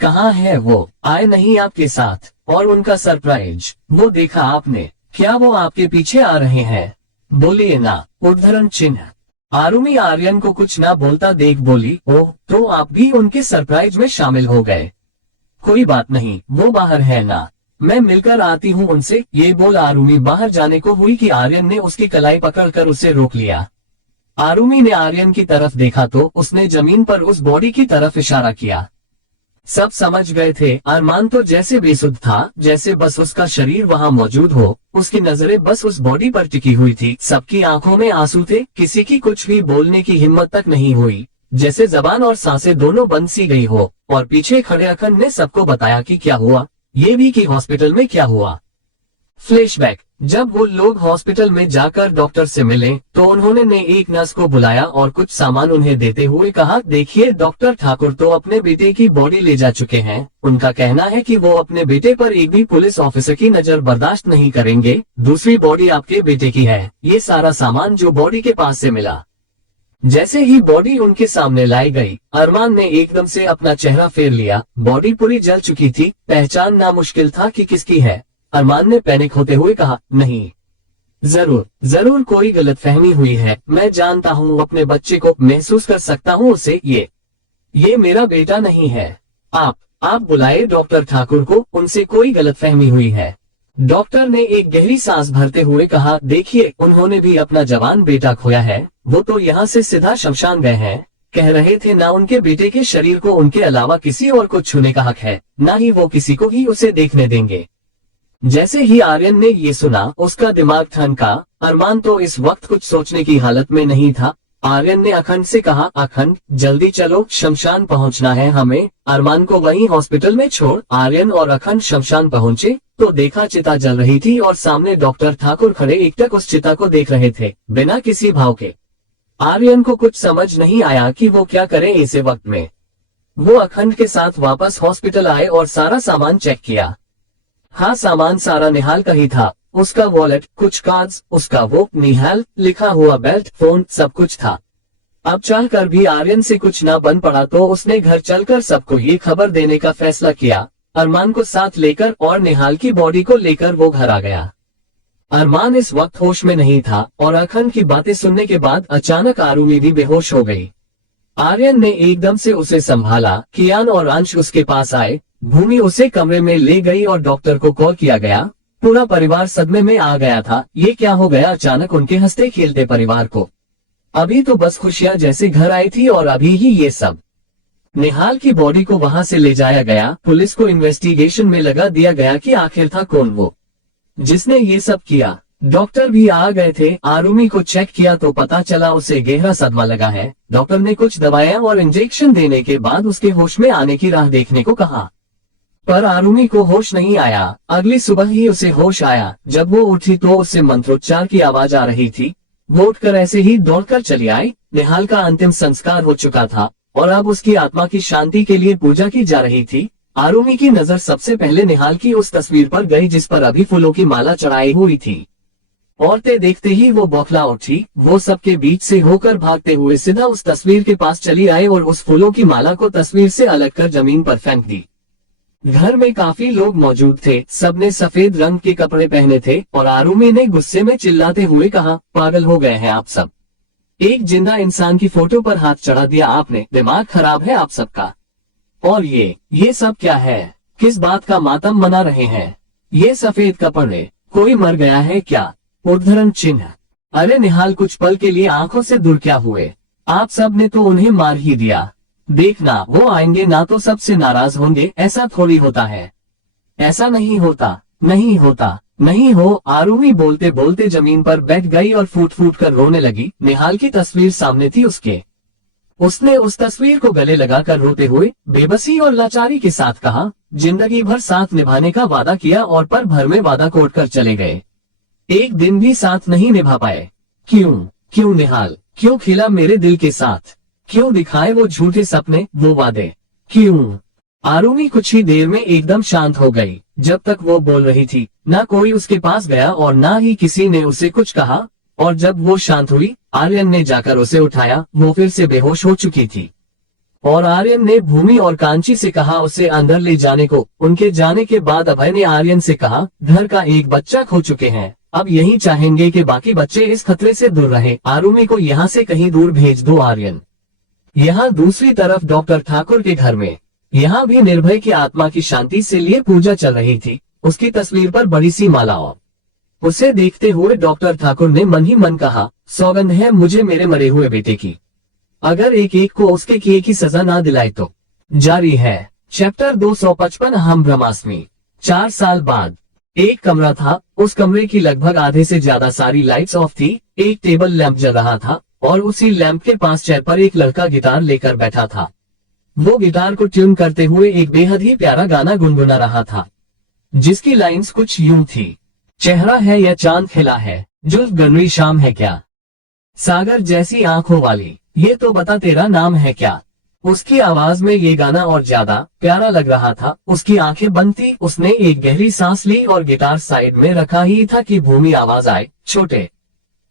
कहाँ है वो? आए नहीं आपके साथ? और उनका सरप्राइज वो देखा आपने? क्या वो आपके पीछे आ रहे हैं? बोलिए ना। उद्धरण चिन्ह। आरुमी आर्यन को कुछ ना बोलता देख बोली, ओह तो आप भी उनके सरप्राइज में शामिल हो गए। कोई बात नहीं, वो बाहर है ना, मैं मिलकर आती हूँ उनसे। ये बोल आरुमी बाहर जाने को हुई कि आर्यन ने उसकी कलाई पकड़कर उसे रोक लिया। आरुमी ने आर्यन की तरफ देखा तो उसने जमीन पर उस बॉडी की तरफ इशारा किया। सब समझ गए थे। अरमान तो जैसे बेसुध था, जैसे बस उसका शरीर वहाँ मौजूद हो। उसकी नजरें बस उस बॉडी पर टिकी हुई थी। सबकी आंखों में आंसू थे, किसी की कुछ भी बोलने की हिम्मत तक नहीं हुई, जैसे जबान और सांसें दोनों बंद सी गई हो। और पीछे खड़े अखंड ने सबको बताया कि क्या हुआ, ये भी कि हॉस्पिटल में क्या हुआ। फ्लैशबैक। जब वो लोग हॉस्पिटल में जाकर डॉक्टर से मिले तो उन्होंने ने एक नर्स को बुलाया और कुछ सामान उन्हें देते हुए कहा, देखिए डॉक्टर ठाकुर तो अपने बेटे की बॉडी ले जा चुके हैं। उनका कहना है कि वो अपने बेटे पर एक भी पुलिस ऑफिसर की नजर बर्दाश्त नहीं करेंगे। दूसरी बॉडी आपके बेटे की है। ये सारा सामान जो बॉडी के पास से मिला। जैसे ही बॉडी उनके सामने लाई गई, अरमान ने एकदम से अपना चेहरा फेर लिया। बॉडी पूरी जल चुकी थी, पहचानना मुश्किल था कि किसकी है। अरमान ने पैनिक होते हुए कहा, नहीं, जरूर कोई गलतफहमी हुई है। मैं जानता हूँ अपने बच्चे को, महसूस कर सकता हूँ उसे। ये मेरा बेटा नहीं है। आप बुलाए डॉक्टर ठाकुर को, उनसे कोई गलतफहमी हुई है। डॉक्टर ने एक गहरी सांस भरते हुए कहा, देखिए उन्होंने भी अपना जवान बेटा खोया है। वो तो यहाँ से सीधा शमशान गए हैं। कह रहे थे ना उनके बेटे के शरीर को उनके अलावा किसी और को छूने का हक है, ना ही वो किसी को ही उसे देखने देंगे। जैसे ही आर्यन ने ये सुना उसका दिमाग ठनका। अरमान तो इस वक्त कुछ सोचने की हालत में नहीं था। आर्यन ने अखंड से कहा, अखंड जल्दी चलो, शमशान पहुंचना है हमें। अरमान को वहीं हॉस्पिटल में छोड़ आर्यन और अखंड शमशान पहुंचे तो देखा चिता जल रही थी और सामने डॉक्टर ठाकुर खड़े एकटक उस चिता को देख रहे थे, बिना किसी भाव के। आर्यन को कुछ समझ नहीं आया कि वो क्या करे ऐसे वक्त में। वो अखंड के साथ वापस हॉस्पिटल आए और सारा सामान चेक किया। हाँ, सामान सारा निहाल का ही था। उसका वॉलेट, कुछ कार्ड्स, उसका वो निहाल लिखा हुआ बेल्ट, फोन, सब कुछ था। अब चाहकर भी आर्यन से कुछ ना बन पड़ा तो उसने घर चलकर सबको ये खबर देने का फैसला किया। अरमान को साथ लेकर और निहाल की बॉडी को लेकर वो घर आ गया। अरमान इस वक्त होश में नहीं था और अखंड की बातें सुनने के बाद अचानक आरुमी भी बेहोश हो गई। आर्यन ने एकदम से उसे संभाला। कियान और अंश उसके पास आए। भूमि उसे कमरे में ले गई और डॉक्टर को कॉल किया गया। पूरा परिवार सदमे में आ गया था। ये क्या हो गया अचानक उनके हंसते खेलते परिवार को? अभी तो बस खुशियां जैसे घर आई थी और अभी ही ये सब। निहाल की बॉडी को वहां से ले जाया गया। पुलिस को इन्वेस्टिगेशन में लगा दिया गया कि आखिर था कौन वो जिसने ये सब किया। डॉक्टर भी आ गए थे। आरुमी को चेक किया तो पता चला उसे गहरा सदमा लगा है। डॉक्टर ने कुछ दवाएं और इंजेक्शन देने के बाद उसके होश में आने की राह देखने को कहा, पर आरुमी को होश नहीं आया। अगली सुबह ही उसे होश आया। जब वो उठी तो उससे मंत्रोच्चार की आवाज आ रही थी। वो उठकर ऐसे ही दौड़कर चली आई। निहाल का अंतिम संस्कार हो चुका था और अब उसकी आत्मा की शांति के लिए पूजा की जा रही थी। आरुमी की नजर सबसे पहले निहाल की उस तस्वीर पर गई जिस पर अभी फूलों की माला चढ़ाई हुई थी। औरतें देखते ही वो बौखला उठी। वो सबके बीच से होकर भागते हुए सीधा उस तस्वीर के पास चली आई और उस फूलों की माला को तस्वीर से अलग कर जमीन पर फेंक दी। घर में काफी लोग मौजूद थे। सबने सफेद रंग के कपड़े पहने थे और आरुमी ने गुस्से में चिल्लाते हुए कहा, पागल हो गए हैं आप सब। एक जिंदा इंसान की फोटो पर हाथ चढ़ा दिया आपने। दिमाग खराब है आप सबका। और ये सब क्या है? किस बात का मातम मना रहे हैं? ये सफेद कपड़े, कोई मर गया है क्या? उद्धरण चिन्ह। अरे निहाल कुछ पल के लिए आंखों से दूर क्या हुए? आप सब ने तो उन्हें मार ही दिया। देखना वो आएंगे ना तो सबसे नाराज होंगे। ऐसा थोड़ी होता है। ऐसा नहीं होता, नहीं होता, नहीं हो। आरुमी बोलते बोलते जमीन पर बैठ गई और फूट फूट कर रोने लगी। निहाल की तस्वीर सामने थी उसके। उसने उस तस्वीर को गले लगाकर रोते हुए बेबसी और लाचारी के साथ कहा, जिंदगी भर साथ निभाने का वादा किया और पल भर में वादा तोड़कर चले गए। एक दिन भी साथ नहीं निभा पाए। क्यों निहाल? क्यों खिला मेरे दिल के साथ? क्यों दिखाए वो झूठे सपने, वो वादे? क्यों? आरुमी कुछ ही देर में एकदम शांत हो गई। जब तक वो बोल रही थी ना कोई उसके पास गया और ना ही किसी ने उसे कुछ कहा। और जब वो शांत हुई, आर्यन ने जाकर उसे उठाया। वो फिर से बेहोश हो चुकी थी और आर्यन ने भूमि और कांची से कहा उसे अंदर ले जाने को। उनके जाने के बाद अभय ने आर्यन से कहा, घर का एक बच्चा खो चुके हैं, अब यही चाहेंगे कि बाकी बच्चे इस खतरे से दूर रहे। आरुमी को यहाँ से कहीं दूर भेज दो आर्यन। यहाँ दूसरी तरफ डॉक्टर ठाकुर के घर में, यहाँ भी निर्भय की आत्मा की शांति से लिए पूजा चल रही थी। उसकी तस्वीर पर बड़ी सी माला। उसे देखते हुए डॉक्टर ठाकुर ने मन ही मन कहा, सौगंध है मुझे मेरे मरे हुए बेटे की, अगर एक एक को उसके किए की सजा ना दिलाए तो। जारी है चैप्टर 255 हम ब्रह्मास्मि। 4 साल बाद एक कमरा था। उस कमरे की लगभग आधे से ज्यादा सारी लाइट्स ऑफ थी। एक टेबल लैंप जल रहा था और उसी लैंप के पास चेयर पर एक लड़का गिटार लेकर बैठा था। वो गिटार को ट्यून करते हुए एक बेहद ही प्यारा गाना गुनगुना रहा था, जिसकी लाइंस कुछ यूं थी, चेहरा है या चांद खिला है, जुल्फ गनरी शाम है क्या, सागर जैसी आंखों वाली, ये तो बता तेरा नाम है क्या। उसकी आवाज में ये गाना और ज्यादा प्यारा लग रहा था। उसकी आंखें बंद थी। उसने एक गहरी सांस ली और गिटार साइड में रखा ही था कि भूमि आवाज आए, छोटे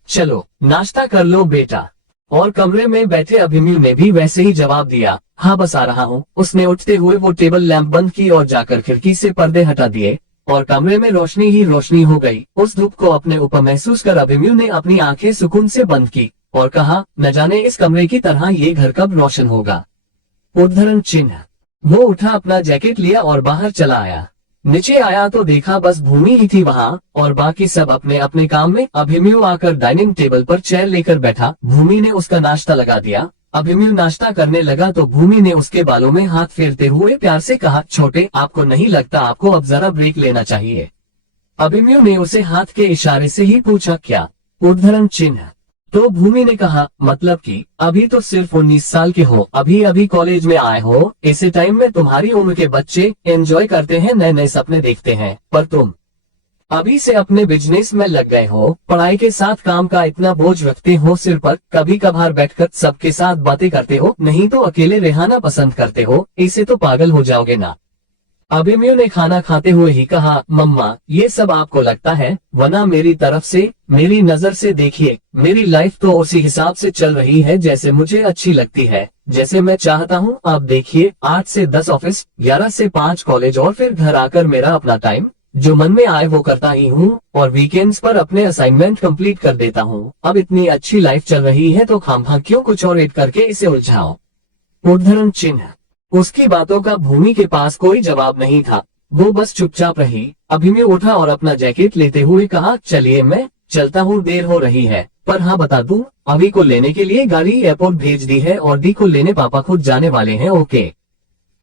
चलो नाश्ता कर लो बेटा। और कमरे में बैठे अभिमन्यु ने भी वैसे ही जवाब दिया, हाँ बस आ रहा हूँ। उसने उठते हुए वो टेबल लैंप बंद की और जाकर खिड़की से पर्दे हटा दिए और कमरे में रोशनी ही रोशनी हो गई। उस धूप को अपने ऊपर महसूस कर अभिमन्यु ने अपनी आंखें सुकून से बंद की और कहा, न जाने इस कमरे की तरह ये घर कब रोशन होगा। उद्धरण चिन्ह। वो उठा, अपना जैकेट लिया और बाहर चला आया। नीचे आया तो देखा बस भूमि ही थी वहाँ और बाकी सब अपने अपने काम में। अभिमन्यु आकर डाइनिंग टेबल पर चेयर लेकर बैठा। भूमि ने उसका नाश्ता लगा दिया। अभिमन्यु नाश्ता करने लगा तो भूमि ने उसके बालों में हाथ फेरते हुए प्यार से कहा, छोटे आपको नहीं लगता आपको अब जरा ब्रेक लेना चाहिए? अभिमन्यु ने उसे हाथ के इशारे से ही पूछा, क्या? उद्धरण चिन्ह। तो भूमि ने कहा, मतलब कि अभी तो सिर्फ 19 साल के हो, अभी अभी कॉलेज में आए हो। ऐसे टाइम में तुम्हारी उम्र के बच्चे एंजॉय करते हैं, नए नए सपने देखते हैं, पर तुम अभी से अपने बिजनेस में लग गए हो। पढ़ाई के साथ काम का इतना बोझ रखते हो सिर पर। कभी कभार बैठकर सबके साथ बातें करते हो, नहीं तो अकेले रहना पसंद करते हो। इससे तो पागल हो जाओगे ना। अभिमन्यु ने खाना खाते हुए ही कहा, मम्मा ये सब आपको लगता है, वरना मेरी तरफ से, मेरी नजर से देखिए, मेरी लाइफ तो उसी हिसाब से चल रही है जैसे मुझे अच्छी लगती है, जैसे मैं चाहता हूँ। आप देखिए, 8 से 10 ऑफिस, 11 से 5 कॉलेज और फिर घर आकर मेरा अपना टाइम जो मन में आए वो करता ही हूँ और वीकेंड्स पर अपने असाइनमेंट कंप्लीट कर देता हूँ। अब इतनी अच्छी लाइफ चल रही है तो खामखा क्यों कुछ और ऐड करके इसे उलझाओ। उद्धरण चिन्ह। उसकी बातों का भूमि के पास कोई जवाब नहीं था। वो बस चुपचाप रही। अभिमन्यु उठा और अपना जैकेट लेते हुए कहा, चलिए मैं चलता हूँ, देर हो रही है। पर हाँ बता दूं, अभी को लेने के लिए गाड़ी एयरपोर्ट भेज दी है और दी को लेने पापा खुद जाने वाले हैं। ओके।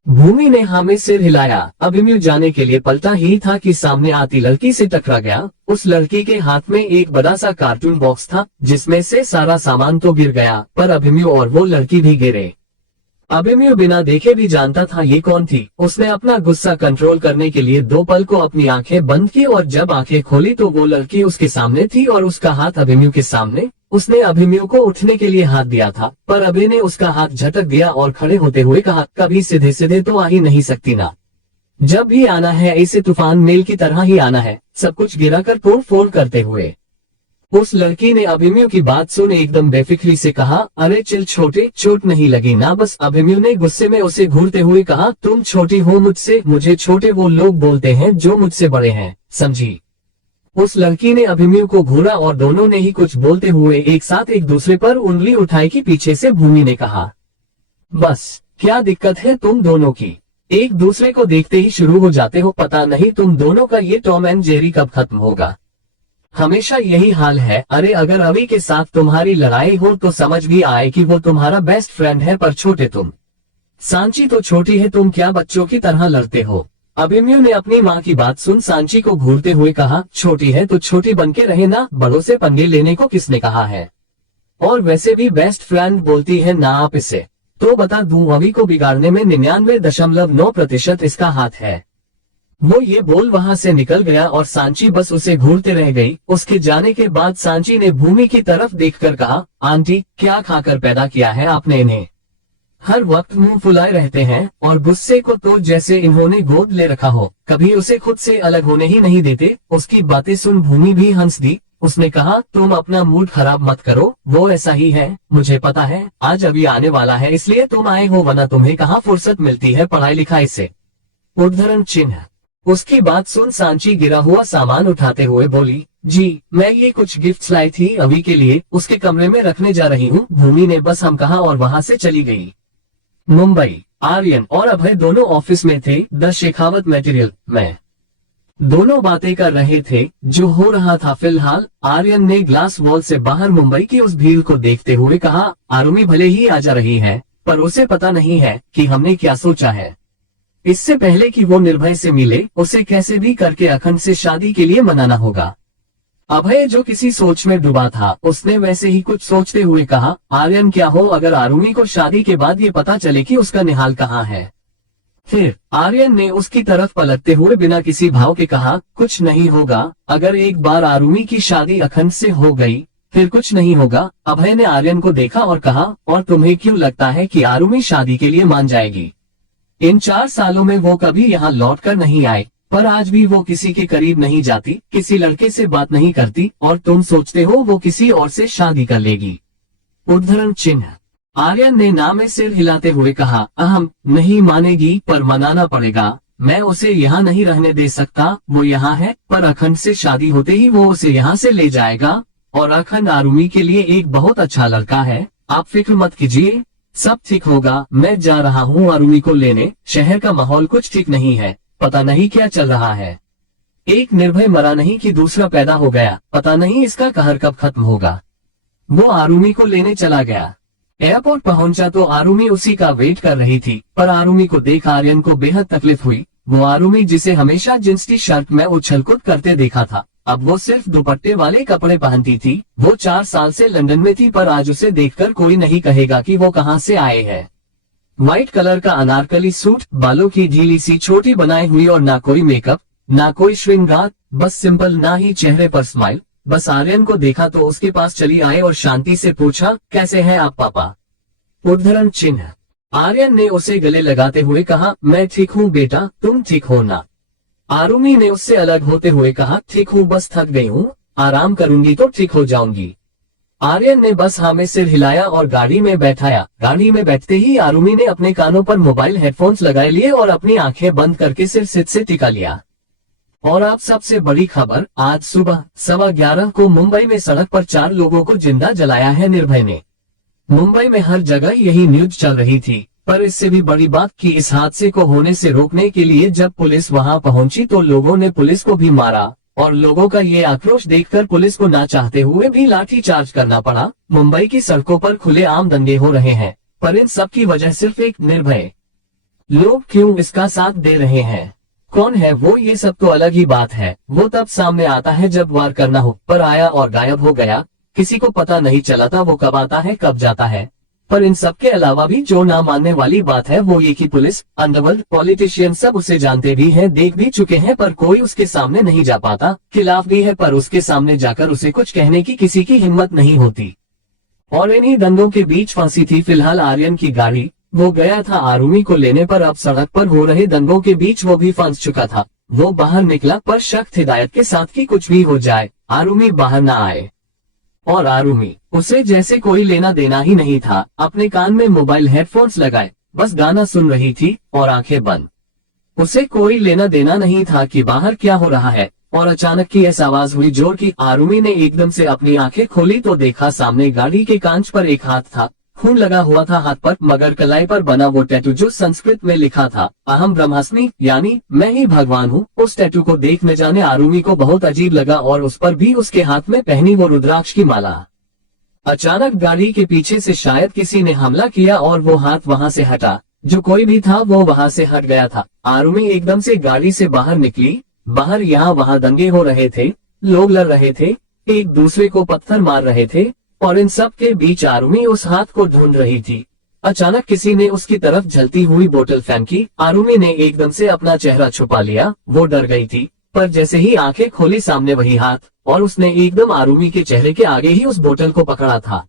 भूमि ने हाँ में सिर हिलाया। अभिमन्यु जाने के लिए पलटा ही था कि सामने आती लड़की से टकरा गया। उस लड़की के हाथ में एक बड़ा सा कार्टून बॉक्स था जिसमें से सारा सामान तो गिर गया, पर अभिमन्यु और वो लड़की भी गिरे। अभिमन्यु बिना देखे भी जानता था ये कौन थी। उसने अपना गुस्सा कंट्रोल करने के लिए 2 पल को अपनी आंखें बंद की और जब आंखें खोली तो वो लड़की उसके सामने थी और उसका हाथ अभिमन्यु के सामने। उसने अभिमन्यु को उठने के लिए हाथ दिया था, पर अभय ने उसका हाथ झटक दिया और खड़े होते हुए कहा, कभी सीधे सीधे तो आ ही नहीं सकती ना। जब भी आना है ऐसे तूफान मेल की तरह ही आना है, सब कुछ गिरा कर तोड़ फोड़ करते हुए। उस लड़की ने अभिमन्यु की बात सुन एकदम बेफिक्री से कहा, अरे चिल छोटे, चोट नहीं लगी ना? बस। अभिमन्यु ने गुस्से में उसे घूरते हुए कहा, तुम छोटी हो मुझसे, मुझे छोटे वो लोग बोलते हैं जो मुझसे बड़े हैं, समझी? उस लड़की ने अभिमन्यु को घूरा और दोनों ने ही कुछ बोलते हुए एक साथ एक दूसरे पर उंगली उठाई कि पीछे से भूमि ने कहा, बस क्या दिक्कत है तुम दोनों की? एक दूसरे को देखते ही शुरू हो जाते हो। पता नहीं तुम दोनों का ये टॉम एंड जेरी कब खत्म होगा। हमेशा यही हाल है। अरे अगर अभी के साथ तुम्हारी लड़ाई हो तो समझ भी आए कि वो तुम्हारा बेस्ट फ्रेंड है, पर छोटे तुम। सांची तो छोटी है, तुम क्या बच्चों की तरह लड़ते हो? अभिमन्यु ने अपनी माँ की बात सुन सांची को घूरते हुए कहा, छोटी है तो छोटी बनके रहे ना, बड़ों से पंगे लेने को किसने कहा है? और वैसे भी बेस्ट फ्रेंड बोलती है ना आप इसे। तो बता दूं, अभी को बिगाड़ने में 99.9% इसका हाथ है। वो ये बोल वहां से निकल गया और सांची बस उसे घूरते रह गई। उसके जाने के बाद सांची ने भूमि की तरफ देखकर कहा, आंटी क्या खाकर पैदा किया है आपने इन्हें? हर वक्त मुंह फुलाए रहते हैं और गुस्से को तो जैसे इन्होंने गोद ले रखा हो, कभी उसे खुद से अलग होने ही नहीं देते। उसकी बातें सुन भूमि भी हंस दी। उसने कहा, तुम अपना मूड खराब मत करो, वो ऐसा ही है, मुझे पता है। आज अभी आने वाला है इसलिए तुम आए हो, वरना तुम्हें कहाँ फुर्सत मिलती है पढ़ाई लिखाई से। उद्धरण चिन्ह। उसकी बात सुन सांची गिरा हुआ सामान उठाते हुए बोली, जी मैं ये कुछ गिफ्ट्स लाई थी अभी के लिए, उसके कमरे में रखने जा रही हूँ। भूमि ने बस हम कहा और वहां से चली गई। मुंबई। आर्यन और अभय दोनों ऑफिस में थे, द शेखावत मटेरियल में। दोनों बातें कर रहे थे जो हो रहा था। फिलहाल आर्यन ने ग्लास वॉल से बाहर मुंबई की उस भीड़ को देखते हुए कहा, आरुमि भले ही आ जा रही है, पर उसे पता नहीं है कि हमने क्या सोचा है। इससे पहले कि वो निर्भय से मिले, उसे कैसे भी करके अखंड से शादी के लिए मनाना होगा। अभय जो किसी सोच में डूबा था, उसने वैसे ही कुछ सोचते हुए कहा, आर्यन क्या हो अगर आरुमि को शादी के बाद ये पता चले कि उसका निहाल कहाँ है? फिर आर्यन ने उसकी तरफ पलटते हुए बिना किसी भाव के कहा, कुछ नहीं होगा, अगर एक बार आरुमि की शादी अखंड से हो गई फिर कुछ नहीं होगा। अभय ने आर्यन को देखा और कहा, और तुम्हें क्यों लगता है कि आरुमि शादी के लिए मान जाएगी? इन 4 सालों में वो कभी यहाँ लौट कर नहीं आए, पर आज भी वो किसी के करीब नहीं जाती, किसी लड़के से बात नहीं करती, और तुम सोचते हो वो किसी और से शादी कर लेगी। उद्धरण चिन्ह। आर्यन ने ना में सिर हिलाते हुए कहा, अहम नहीं मानेगी, पर मनाना पड़ेगा। मैं उसे यहाँ नहीं रहने दे सकता। वो यहाँ है, पर अखंड से शादी होते ही वो उसे यहाँ से ले जाएगा, और अखंड आरुमि के लिए एक बहुत अच्छा लड़का है। आप फिक्र मत कीजिए, सब ठीक होगा। मैं जा रहा हूँ आरुमि को लेने। शहर का माहौल कुछ ठीक नहीं है, पता नहीं क्या चल रहा है। एक निर्भय मरा नहीं कि दूसरा पैदा हो गया, पता नहीं इसका कहर कब खत्म होगा। वो आरुमि को लेने चला गया। एयरपोर्ट पहुंचा तो आरुमि उसी का वेट कर रही थी, पर आरुमि को देख आर्यन को बेहद तकलीफ हुई। वो आरुमि जिसे हमेशा जींस टी शर्ट में उछल कूद करते देखा था, अब वो सिर्फ दुपट्टे वाले कपड़े पहनती थी। वो 4 साल से लंदन में थी, पर आज उसे देखकर कोई नहीं कहेगा कि वो कहाँ से आए हैं। व्हाइट कलर का अनारकली सूट, बालों की ढीली सी छोटी बनाई हुई और ना कोई मेकअप, ना कोई श्रृंगार, बस सिंपल, ना ही चेहरे पर स्माइल। बस आर्यन को देखा तो उसके पास चली आए और शांति से पूछा, कैसे हैं आप पापा? उद्धरण चिन्ह। आर्यन ने उसे गले लगाते हुए कहा, मैं ठीक हूँ बेटा, तुम ठीक हो ना? आरुमि ने उससे अलग होते हुए कहा, ठीक हूँ, बस थक गई हूँ, आराम करूंगी तो ठीक हो जाऊंगी। आर्यन ने बस हाँ में सिर हिलाया और गाड़ी में बैठाया। गाड़ी में बैठते ही आरुमि ने अपने कानों पर मोबाइल हेडफोन्स लगाए लिए और अपनी आंखें बंद करके सिर सिर से टिका लिया। और अब सबसे बड़ी खबर, आज सुबह 11:15 को मुंबई में सड़क पर 4 लोगों को जिंदा जलाया है निर्भय ने। मुंबई में हर जगह यही न्यूज चल रही थी, पर इससे भी बड़ी बात कि इस हादसे को होने से रोकने के लिए जब पुलिस वहां पहुंची तो लोगों ने पुलिस को भी मारा और लोगों का ये आक्रोश देखकर पुलिस को ना चाहते हुए भी लाठी चार्ज करना पड़ा। मुंबई की सड़कों पर खुलेआम दंगे हो रहे हैं, पर इन सब की वजह सिर्फ एक निर्भय लोग क्यों इसका साथ दे रहे हैं। कौन है वो, ये सब तो अलग ही बात है। वो तब सामने आता है जब वार करना हो, पर आया और गायब हो गया। किसी को पता नहीं चला था वो कब आता है कब जाता है। पर इन सब के अलावा भी जो ना मानने वाली बात है वो ये कि पुलिस, अंडरवर्ल्ड, पॉलिटिशियन सब उसे जानते भी हैं, देख भी चुके हैं, पर कोई उसके सामने नहीं जा पाता। खिलाफ भी है, पर उसके सामने जाकर उसे कुछ कहने की किसी की हिम्मत नहीं होती। और इन्हीं दंगों के बीच फंसी थी फिलहाल आर्यन की गाड़ी। वो गया था आरुमि को लेने, पर अब सड़क पर हो रहे दंगों के बीच वो भी फंस चुका था। वो बाहर निकला, पर सख्त हिदायत के साथ कि कुछ भी हो जाए आरुमि बाहर ना आए। और आरुमि, उसे जैसे कोई लेना देना ही नहीं था। अपने कान में मोबाइल हेडफोन्स लगाए बस गाना सुन रही थी और आंखें बंद। उसे कोई लेना देना नहीं था कि बाहर क्या हो रहा है। और अचानक की ऐसी आवाज हुई जोर की। आरुमि ने एकदम से अपनी आंखें खोली तो देखा सामने गाड़ी के कांच पर एक हाथ था। खून लगा हुआ था हाथ पर, मगर कलाई पर बना वो टैटू जो संस्कृत में लिखा था अहम ब्रह्मास्मि, यानी मैं ही भगवान हूँ। उस टैटू को देख न जाने आरुमि को बहुत अजीब लगा, और उस पर भी उसके हाथ में पहनी वो रुद्राक्ष की माला। अचानक गाड़ी के पीछे से शायद किसी ने हमला किया और वो हाथ वहाँ से हटा। जो कोई भी था वो वहाँ से हट गया था। आरुमि एकदम से गाड़ी से बाहर निकली। बाहर यहाँ वहाँ दंगे हो रहे थे, लोग लड़ रहे थे, एक दूसरे को पत्थर मार रहे थे, और इन सब के बीच आरुमि उस हाथ को ढूंढ रही थी। अचानक किसी ने उसकी तरफ जलती हुई बोतल फेंकी। आरुमि ने एकदम से अपना चेहरा छुपा लिया। वो डर गई थी, पर जैसे ही आंखें खोली सामने वही हाथ, और उसने एकदम आरुमि के चेहरे के आगे ही उस बोतल को पकड़ा था।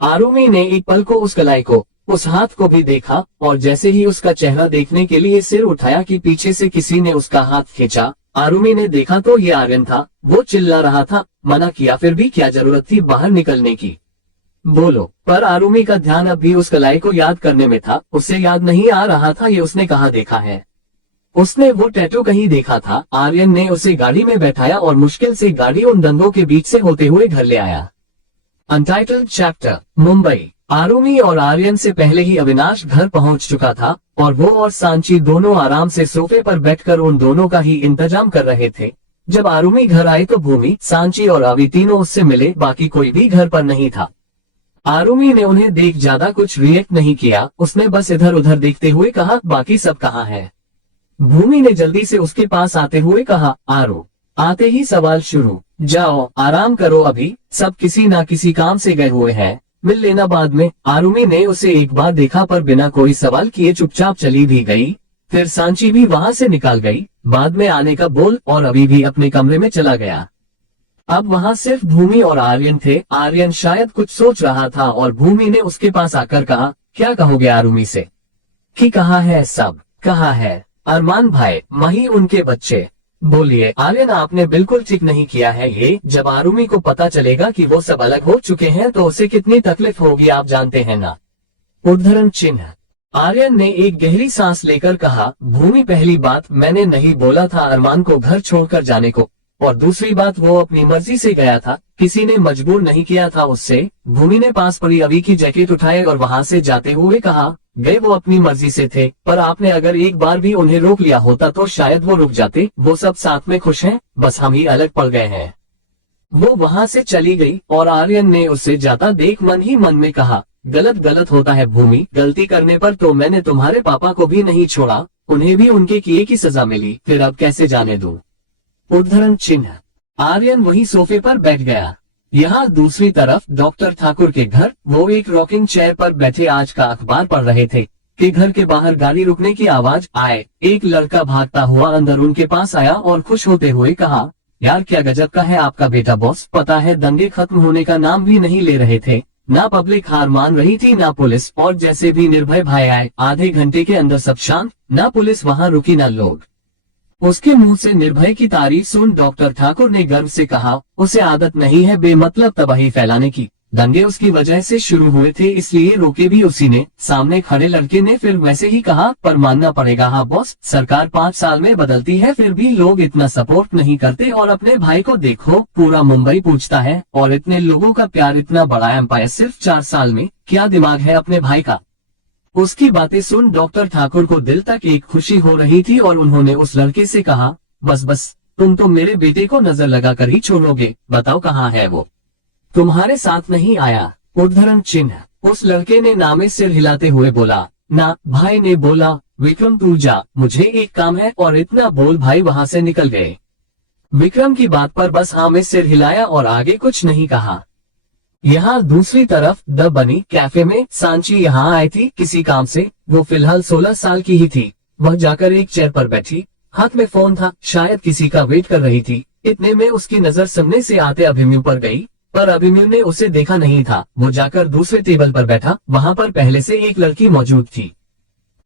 आरुमि ने एक पल को उस कलाई को, उस हाथ को भी देखा, और जैसे ही उसका चेहरा देखने के लिए सिर उठाया कि पीछे से किसी ने उसका हाथ खींचा। आरुमि ने देखा तो ये आर्यन था। वो चिल्ला रहा था। मना किया, फिर भी क्या जरूरत थी बाहर निकलने की, बोलो। पर आरुमि का ध्यान अब भी उस कलाई को याद करने में था। उसे याद नहीं आ रहा था ये उसने कहाँ देखा है। उसने वो टैटू कहीं देखा था। आर्यन ने उसे गाड़ी में बैठाया और मुश्किल से गाड़ी उन दंगों के बीच से होते हुए घर ले आया। Untitled chapter, Mumbai. आरुमि और आर्यन से पहले ही अविनाश घर पहुंच चुका था, और वो और सांची दोनों आराम से सोफे पर बैठकर उन दोनों का ही इंतजाम कर रहे थे। जब आरुमि घर आई तो भूमि, सांची और अवि तीनों उससे मिले, बाकी कोई भी घर पर नहीं था। आरुमि ने उन्हें देख ज्यादा कुछ रिएक्ट नहीं किया। उसने बस इधर उधर देखते हुए कहा, बाकी सब कहाँ है। भूमि ने जल्दी से उसके पास आते हुए कहा, आरो। आते ही सवाल शुरू, जाओ आराम करो, अभी सब किसी ना किसी काम से गए हुए हैं, मिल लेना बाद में। आरुमि ने उसे एक बार देखा, पर बिना कोई सवाल किए चुपचाप चली भी गई। फिर सांची भी वहां से निकाल गई, बाद में आने का बोल, और अभी भी अपने कमरे में चला गया। अब वहां सिर्फ भूमि और आर्यन थे। आर्यन शायद कुछ सोच रहा था, और भूमि ने उसके पास आकर कहा, क्या कहोगे आरुमि से, कि कहाँ है सब, कहाँ है अरमान भाई, मही उनके बच्चे। बोलिए आर्यन, आपने बिल्कुल ठीक नहीं किया है ये। जब आरुमि को पता चलेगा कि वो सब अलग हो चुके हैं तो उसे कितनी तकलीफ होगी आप जानते हैं ना। उद्धरण चिन्ह। आर्यन ने एक गहरी सांस लेकर कहा, भूमि, पहली बात मैंने नहीं बोला था अरमान को घर छोड़कर जाने को, और दूसरी बात वो अपनी मर्जी से गया था, किसी ने मजबूर नहीं किया था उससे। भूमि ने पास पड़ी अवि की जैकेट उठाए और वहां से जाते हुए कहा, गए वो अपनी मर्जी से थे, पर आपने अगर एक बार भी उन्हें रोक लिया होता तो शायद वो रुक जाते। वो सब साथ में खुश हैं, बस हम ही अलग पड़ गए हैं। वो वहां से चली गई, और आर्यन ने उससे जाता देख मन ही मन में कहा, गलत गलत होता है भूमि, गलती करने पर तो मैंने तुम्हारे पापा को भी नहीं छोड़ा, उन्हें भी उनके किए की सजा मिली, फिर अब कैसे जाने दूं। उद्धरण चिन्ह। आर्यन वही सोफे पर बैठ गया। यहाँ दूसरी तरफ डॉक्टर ठाकुर के घर, वो एक रॉकिंग चेयर पर बैठे आज का अखबार पढ़ रहे थे कि घर के बाहर गाड़ी रुकने की आवाज आए। एक लड़का भागता हुआ अंदर उनके पास आया और खुश होते हुए कहा, यार क्या गजब का है आपका बेटा बॉस। पता है दंगे खत्म होने का नाम भी नहीं ले रहे थे, ना पब्लिक हार मान रही थी ना पुलिस, और जैसे भी निर्भय भाई आए आधे घंटे के अंदर सब शांत, ना पुलिस वहाँ रुकी ना लोग। उसके मुंह से निर्भय की तारीफ सुन डॉक्टर ठाकुर ने गर्व से कहा, उसे आदत नहीं है बेमतलब तबाही फैलाने की, दंगे उसकी वजह से शुरू हुए थे इसलिए रोके भी उसी ने। सामने खड़े लड़के ने फिर वैसे ही कहा, पर मानना पड़ेगा हाँ बॉस, सरकार 5 साल में बदलती है फिर भी लोग इतना सपोर्ट नहीं करते, और अपने भाई को देखो पूरा मुंबई पूछता है, और इतने लोगों का प्यार, इतना बड़ा एम्पायर सिर्फ 4 साल में, क्या दिमाग है अपने भाई का। उसकी बातें सुन डॉक्टर ठाकुर को दिल तक एक खुशी हो रही थी, और उन्होंने उस लड़के से कहा, बस बस तुम तो मेरे बेटे को नजर लगा कर ही छोड़ोगे, बताओ कहाँ है वो? तुम्हारे साथ नहीं आया? उद्धरण चिन्ह। उस लड़के ने नामे सिर हिलाते हुए बोला। ना, भाई ने बोला। विक्रम तू जा, मुझे एक काम है, और इतना बोल भाई वहां से निकल गए। विक्रम की बात पर बस हाँ में सिर हिलाया और आगे कुछ नहीं कहा। यहाँ दूसरी तरफ द बनी कैफे में सांची यहाँ आई थी किसी काम से। वो फिलहाल 16 साल की ही थी। वह जाकर एक चेयर पर बैठी, हाथ में फोन था, शायद किसी का वेट कर रही थी। इतने में उसकी नजर सामने से आते अभिमन्यु पर गई, पर अभिमन्यु ने उसे देखा नहीं था। वो जाकर दूसरे टेबल पर बैठा, वहाँ पर पहले से एक लड़की मौजूद थी।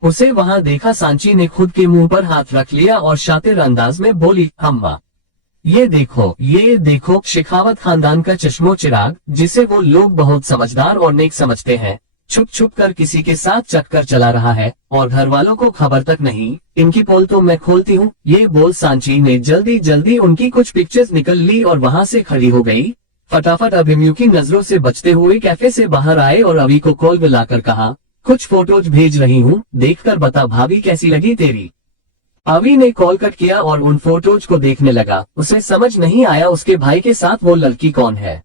उसे वहाँ देखा सांची ने खुद के मुंह पर हाथ रख लिया और शातिर अंदाज में बोली, अम्मा ये देखो शेखावत खानदान का चश्मो चिराग, जिसे वो लोग बहुत समझदार और नेक समझते हैं, छुप छुप कर किसी के साथ चक्कर चला रहा है और घर वालों को खबर तक नहीं। इनकी पोल तो मैं खोलती हूँ। ये बोल सांची ने जल्दी जल्दी उनकी कुछ पिक्चर्स निकल ली और वहाँ से खड़ी हो गई। फटाफट अभिमन्यु की नजरों से बचते हुए कैफे से बाहर आए और अभी को कॉल मिलाकर कहा, कुछ फोटोज भेज रही हूँ, देखकर बता भाभी कैसी लगी तेरी। अभी ने कॉल कट किया और उन फोटोज को देखने लगा। उसे समझ नहीं आया उसके भाई के साथ वो लड़की कौन है,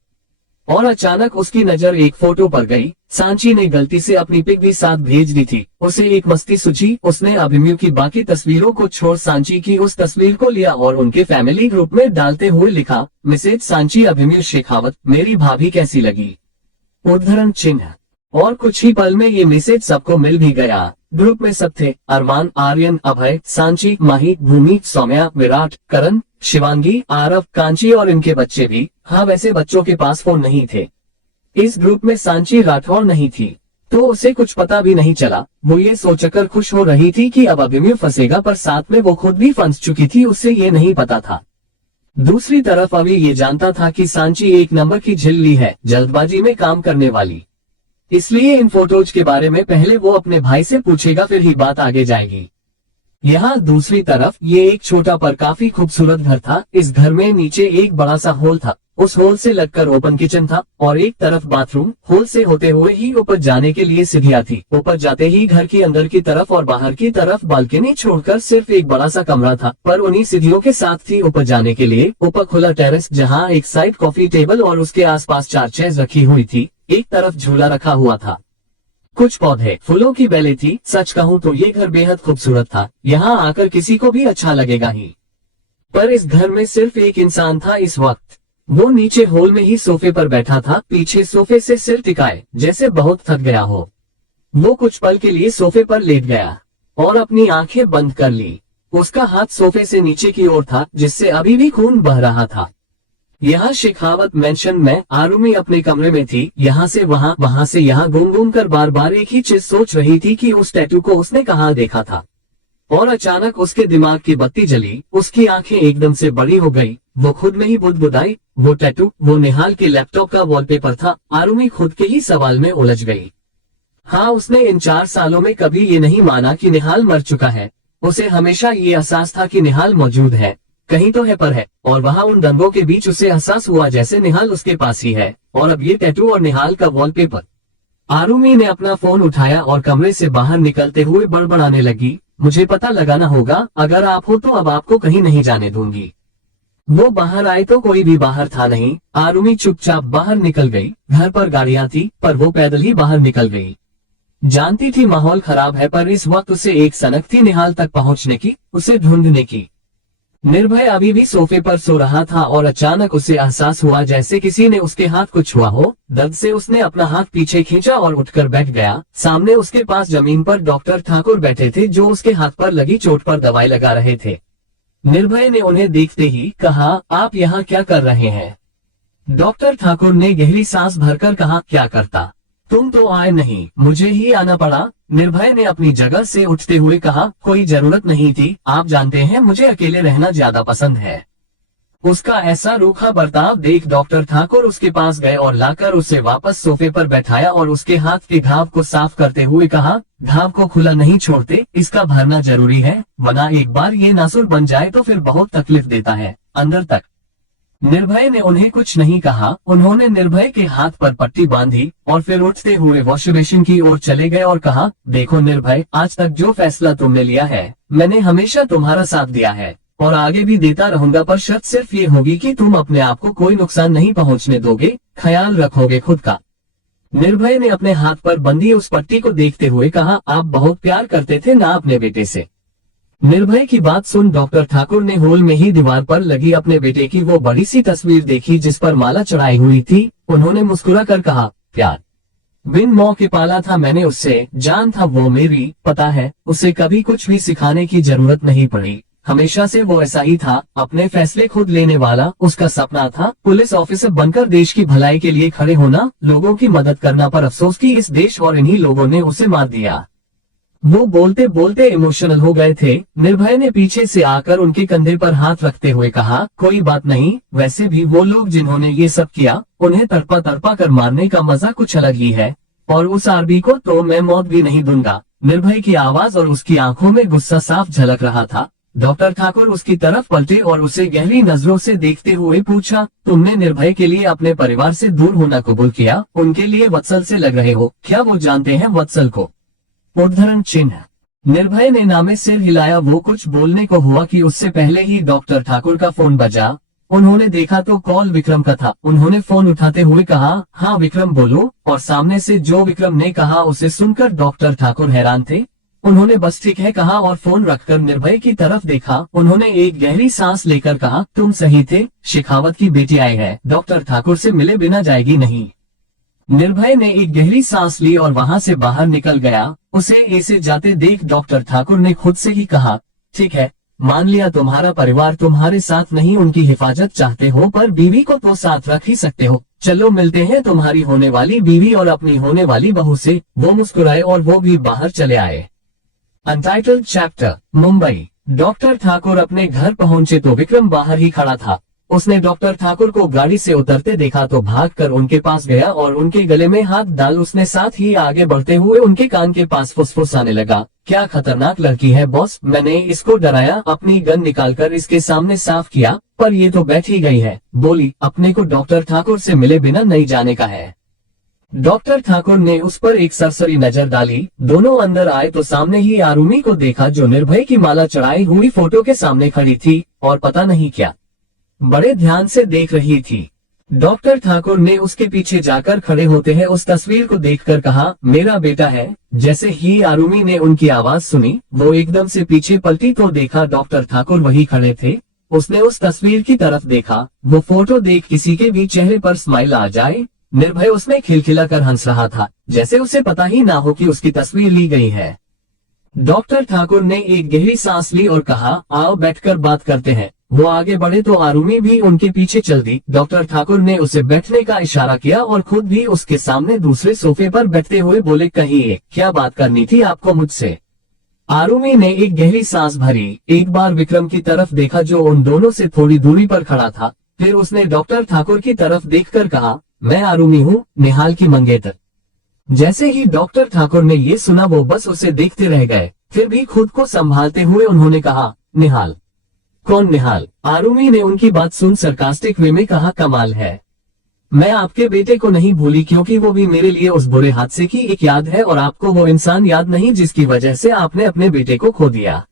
और अचानक उसकी नजर एक फोटो पर गई। सांची ने गलती से अपनी पिक भी साथ भेज दी थी। उसे एक मस्ती सूझी। उसने अभिमन्यु की बाकी तस्वीरों को छोड़ सांची की उस तस्वीर को लिया और उनके फैमिली ग्रुप में डालते हुए लिखा, मैसेज सांची अभिमन्यु शेखावत, मेरी भाभी कैसी लगी? उद्धरण चिन्ह। और कुछ ही पल में ये मैसेज सबको मिल भी गया। ग्रुप में सब थे, अरमान, आर्यन, अभय, सांची, माही, भूमि, सौम्या, विराट, करण, शिवांगी, आरव, कांची और इनके बच्चे भी। हाँ, वैसे बच्चों के पास फोन नहीं थे। इस ग्रुप में सांची राठौर नहीं थी, तो उसे कुछ पता भी नहीं चला। वो ये सोचकर खुश हो रही थी कि अब अभिमन्यु फंसेगा, पर साथ में वो खुद भी फंस चुकी थी, उससे ये नहीं पता था। दूसरी तरफ अभी ये जानता था कि सांची एक नंबर की झिल्ली है, जल्दबाजी में काम करने वाली। इसलिए इन फोटोज के बारे में पहले वो अपने भाई से पूछेगा, फिर ही बात आगे जाएगी। यहाँ दूसरी तरफ ये एक छोटा पर काफी खूबसूरत घर था। इस घर में नीचे एक बड़ा सा हॉल था। उस हॉल से लगकर ओपन किचन था और एक तरफ बाथरूम। हॉल से होते हुए ही ऊपर जाने के लिए सीढ़ियां थी। ऊपर जाते ही घर के अंदर की तरफ और बाहर की तरफ बालकनी छोड़कर सिर्फ एक बड़ा सा कमरा था, पर उन्हीं सीढ़ियों के साथ थी ऊपर जाने के लिए ऊपर खुला टेरेस, जहाँ एक साइड कॉफी टेबल और उसके आसपास 4 चेयर्स रखी हुई थी। एक तरफ झूला रखा हुआ था, कुछ पौधे फूलों की बेलें थी। सच कहूँ तो ये घर बेहद खूबसूरत था। यहाँ आकर किसी को भी अच्छा लगेगा ही। पर इस घर में सिर्फ एक इंसान था इस वक्त। वो नीचे हॉल में ही सोफे पर बैठा था, पीछे सोफे से सिर टिकाए, जैसे बहुत थक गया हो। वो कुछ पल के लिए सोफे पर लेट गया और अपनी आंखें बंद कर ली। उसका हाथ सोफे से नीचे की ओर था, जिससे अभी भी खून बह रहा था। यहाँ शेखावत मेंशन में आरुमी अपने कमरे में थी। यहाँ से वहाँ, वहाँ से यहाँ घूम घूम कर बार बार एक ही चीज सोच रही थी कि उस टैटू को उसने कहाँ देखा था। और अचानक उसके दिमाग की बत्ती जली। उसकी आंखें एकदम से बड़ी हो गई। वो खुद में ही बुदबुदाई, वो टैटू, वो निहाल के लैपटॉप का वॉलपेपर था। आरुमी खुद के ही सवाल में उलझ गई। हाँ, उसने इन 4 सालों में कभी ये नहीं माना कि निहाल मर चुका है। उसे हमेशा ये एहसास था कि निहाल मौजूद है, कहीं तो है, पर है। और वहाँ उन रंगों के बीच उसे एहसास हुआ जैसे निहाल उसके पास ही है। और अब ये टैटू और निहाल का वॉलपेपर। आरुमी ने अपना फोन उठाया और कमरे से बाहर निकलते हुए बड़बड़ाने लगी, मुझे पता लगाना होगा, अगर आप हो तो अब आपको कहीं नहीं जाने दूंगी। वो बाहर आए तो कोई भी बाहर था नहीं। आरुमी चुपचाप बाहर निकल गई। घर पर गाड़ियां थी, पर वो पैदल ही बाहर निकल गई। जानती थी माहौल खराब है, पर इस वक्त उसे एक सनक थी निहाल तक पहुंचने की, उसे ढूंढने की। निर्भय अभी भी सोफे पर सो रहा था और अचानक उसे एहसास हुआ जैसे किसी ने उसके हाथ को छुआ हो। दर्द से उसने अपना हाथ पीछे खींचा और उठकर बैठ गया। सामने उसके पास जमीन पर डॉक्टर ठाकुर बैठे थे, जो उसके हाथ पर लगी चोट पर दवाई लगा रहे थे। निर्भय ने उन्हें देखते ही कहा, आप यहाँ क्या कर रहे हैं? डॉक्टर ठाकुर ने गहरी सांस भरकर कहा, क्या करता, तुम तो आए नहीं, मुझे ही आना पड़ा। निर्भय ने अपनी जगह से उठते हुए कहा, कोई जरूरत नहीं थी, आप जानते हैं मुझे अकेले रहना ज्यादा पसंद है। उसका ऐसा रूखा बर्ताव देख डॉक्टर ठाकुर उसके पास गए और लाकर उसे वापस सोफे पर बैठाया और उसके हाथ के घाव को साफ करते हुए कहा, घाव को खुला नहीं छोड़ते, इसका भरना जरूरी है, वरना एक बार ये नासुर बन जाए तो फिर बहुत तकलीफ देता है अंदर तक। निर्भय ने उन्हें कुछ नहीं कहा। उन्होंने निर्भय के हाथ पर पट्टी बांधी और फिर उठते हुए वॉश बेसिन की ओर चले गए और कहा, देखो निर्भय, आज तक जो फैसला तुमने लिया है, मैंने हमेशा तुम्हारा साथ दिया है। और आगे भी देता रहूंगा, पर शर्त सिर्फ ये होगी कि तुम अपने आप को कोई नुकसान नहीं पहुंचने दोगे, ख्याल रखोगे खुद का। निर्भय ने अपने हाथ पर बंधी उस पट्टी को देखते हुए कहा, आप बहुत प्यार करते थे ना अपने बेटे से। निर्भय की बात सुन डॉक्टर ठाकुर ने हॉल में ही दीवार पर लगी अपने बेटे की वो बड़ी सी तस्वीर देखी जिस पर माला चढ़ाई हुई थी। उन्होंने मुस्कुरा कर कहा, प्यार बिन मौह के पाला था मैंने उससे, जान था वो मेरी, पता है उसे कभी कुछ भी सिखाने की जरूरत नहीं पड़ी, हमेशा से वो ऐसा ही था, अपने फैसले खुद लेने वाला। उसका सपना था पुलिस ऑफिसर बनकर देश की भलाई के लिए खड़े होना, लोगों की मदद करना, पर अफसोस कि इस देश और इन्हीं लोगों ने उसे मार दिया। वो बोलते बोलते इमोशनल हो गए थे। निर्भय ने पीछे से आकर उनके कंधे पर हाथ रखते हुए कहा, कोई बात नहीं, वैसे भी वो लोग जिन्होंने ये सब किया उन्हें तड़पा तड़पा कर मारने का मजा कुछ अलग ही है, और उस आरबी को तो मैं मौत भी नहीं दूंगा। निर्भय की आवाज और उसकी आंखों में गुस्सा साफ झलक रहा था। डॉक्टर ठाकुर उसकी तरफ पलटे और उसे गहरी नजरों से देखते हुए पूछा, तुमने निर्भय के लिए अपने परिवार से दूर होना कबूल किया, उनके लिए वत्सल से लग रहे हो, क्या वो जानते हैं वत्सल को? उद्धरण चिन्ह। निर्भय ने नामे सिर हिलाया। वो कुछ बोलने को हुआ कि उससे पहले ही डॉक्टर ठाकुर का फोन बजा। उन्होंने देखा तो कॉल विक्रम का था। उन्होंने फोन उठाते हुए कहा, हाँ विक्रम बोलो। और सामने से जो विक्रम ने कहा उसे सुनकर डॉक्टर ठाकुर हैरान थे। उन्होंने बस ठीक है कहा और फोन रखकर निर्भय की तरफ देखा। उन्होंने एक गहरी सांस लेकर कहा, तुम सही थे, शेखावत की बेटी आई है, डॉक्टर ठाकुर से मिले बिना जाएगी नहीं। निर्भय ने एक गहरी सांस ली और वहां से बाहर निकल गया। उसे ऐसे जाते देख डॉक्टर ठाकुर ने खुद से ही कहा, ठीक है, मान लिया तुम्हारा परिवार तुम्हारे साथ नहीं, उनकी हिफाजत चाहते हो, पर बीवी को तो साथ रख ही सकते हो। चलो मिलते हैं तुम्हारी होने वाली बीवी और अपनी होने वाली बहू से। वो मुस्कुराए और वो भी बाहर चले आए। Untitled chapter. Mumbai. Doctor Thakur अपने घर पहुंचे तो विक्रम बाहर ही खड़ा था। उसने डॉक्टर ठाकुर को गाड़ी से उतरते देखा तो भागकर उनके पास गया और उनके गले में हाथ डाल उसने साथ ही आगे बढ़ते हुए उनके कान के पास फुसफुसाने लगा, क्या खतरनाक लड़की है बॉस, मैंने इसको डराया, अपनी गन निकालकर इसके सामने साफ किया, पर ये तो बैठ ही गई है। बोली, अपने को डॉक्टर ठाकुर से मिले बिना नहीं जाने का है। डॉक्टर ठाकुर ने उस पर एक सरसरी नजर डाली। दोनों अंदर आए तो सामने ही आरुमी को देखा जो निर्भय की माला चढ़ाई हुई फोटो के सामने खड़ी थी और पता नहीं क्या बड़े ध्यान से देख रही थी। डॉक्टर ठाकुर ने उसके पीछे जाकर खड़े होते हैं उस तस्वीर को देखकर कहा, मेरा बेटा है। जैसे ही आरुमी ने उनकी आवाज सुनी वो एकदम से पीछे पलटी तो देखा डॉक्टर ठाकुर वही खड़े थे। उसने उस तस्वीर की तरफ देखा। वो फोटो देख किसी के भी चेहरे पर स्माइल आ जाए। निर्भय उसमें खिलखिलाकर हंस रहा था, जैसे उसे पता ही ना हो कि उसकी तस्वीर ली गई है। डॉक्टर ठाकुर ने एक गहरी सांस ली और कहा, आओ बैठकर बात करते हैं। वो आगे बढ़े तो आरुमी भी उनके पीछे चल दी। डॉक्टर ठाकुर ने उसे बैठने का इशारा किया और खुद भी उसके सामने दूसरे सोफे पर बैठते हुए बोले, कहिए क्या बात करनी थी आपको मुझसे? आरुमी ने एक गहरी सांस भरी, एक बार विक्रम की तरफ देखा जो उन दोनों से थोड़ी दूरी पर खड़ा था, फिर उसने डॉक्टर ठाकुर की तरफ देखकर कहा, मैं आरुमी हूँ, निहाल की मंगेतर। जैसे ही डॉक्टर ठाकुर ने ये सुना वो बस उसे देखते रह गए। फिर भी खुद को संभालते हुए उन्होंने कहा, निहाल? कौन निहाल? आरुमी ने उनकी बात सुन सरकास्टिक वे में कहा, कमाल है, मैं आपके बेटे को नहीं भूली, क्योंकि वो भी मेरे लिए उस बुरे हादसे की एक याद है और आपको वो इंसान याद नहीं जिसकी वजह से आपने अपने बेटे को खो दिया।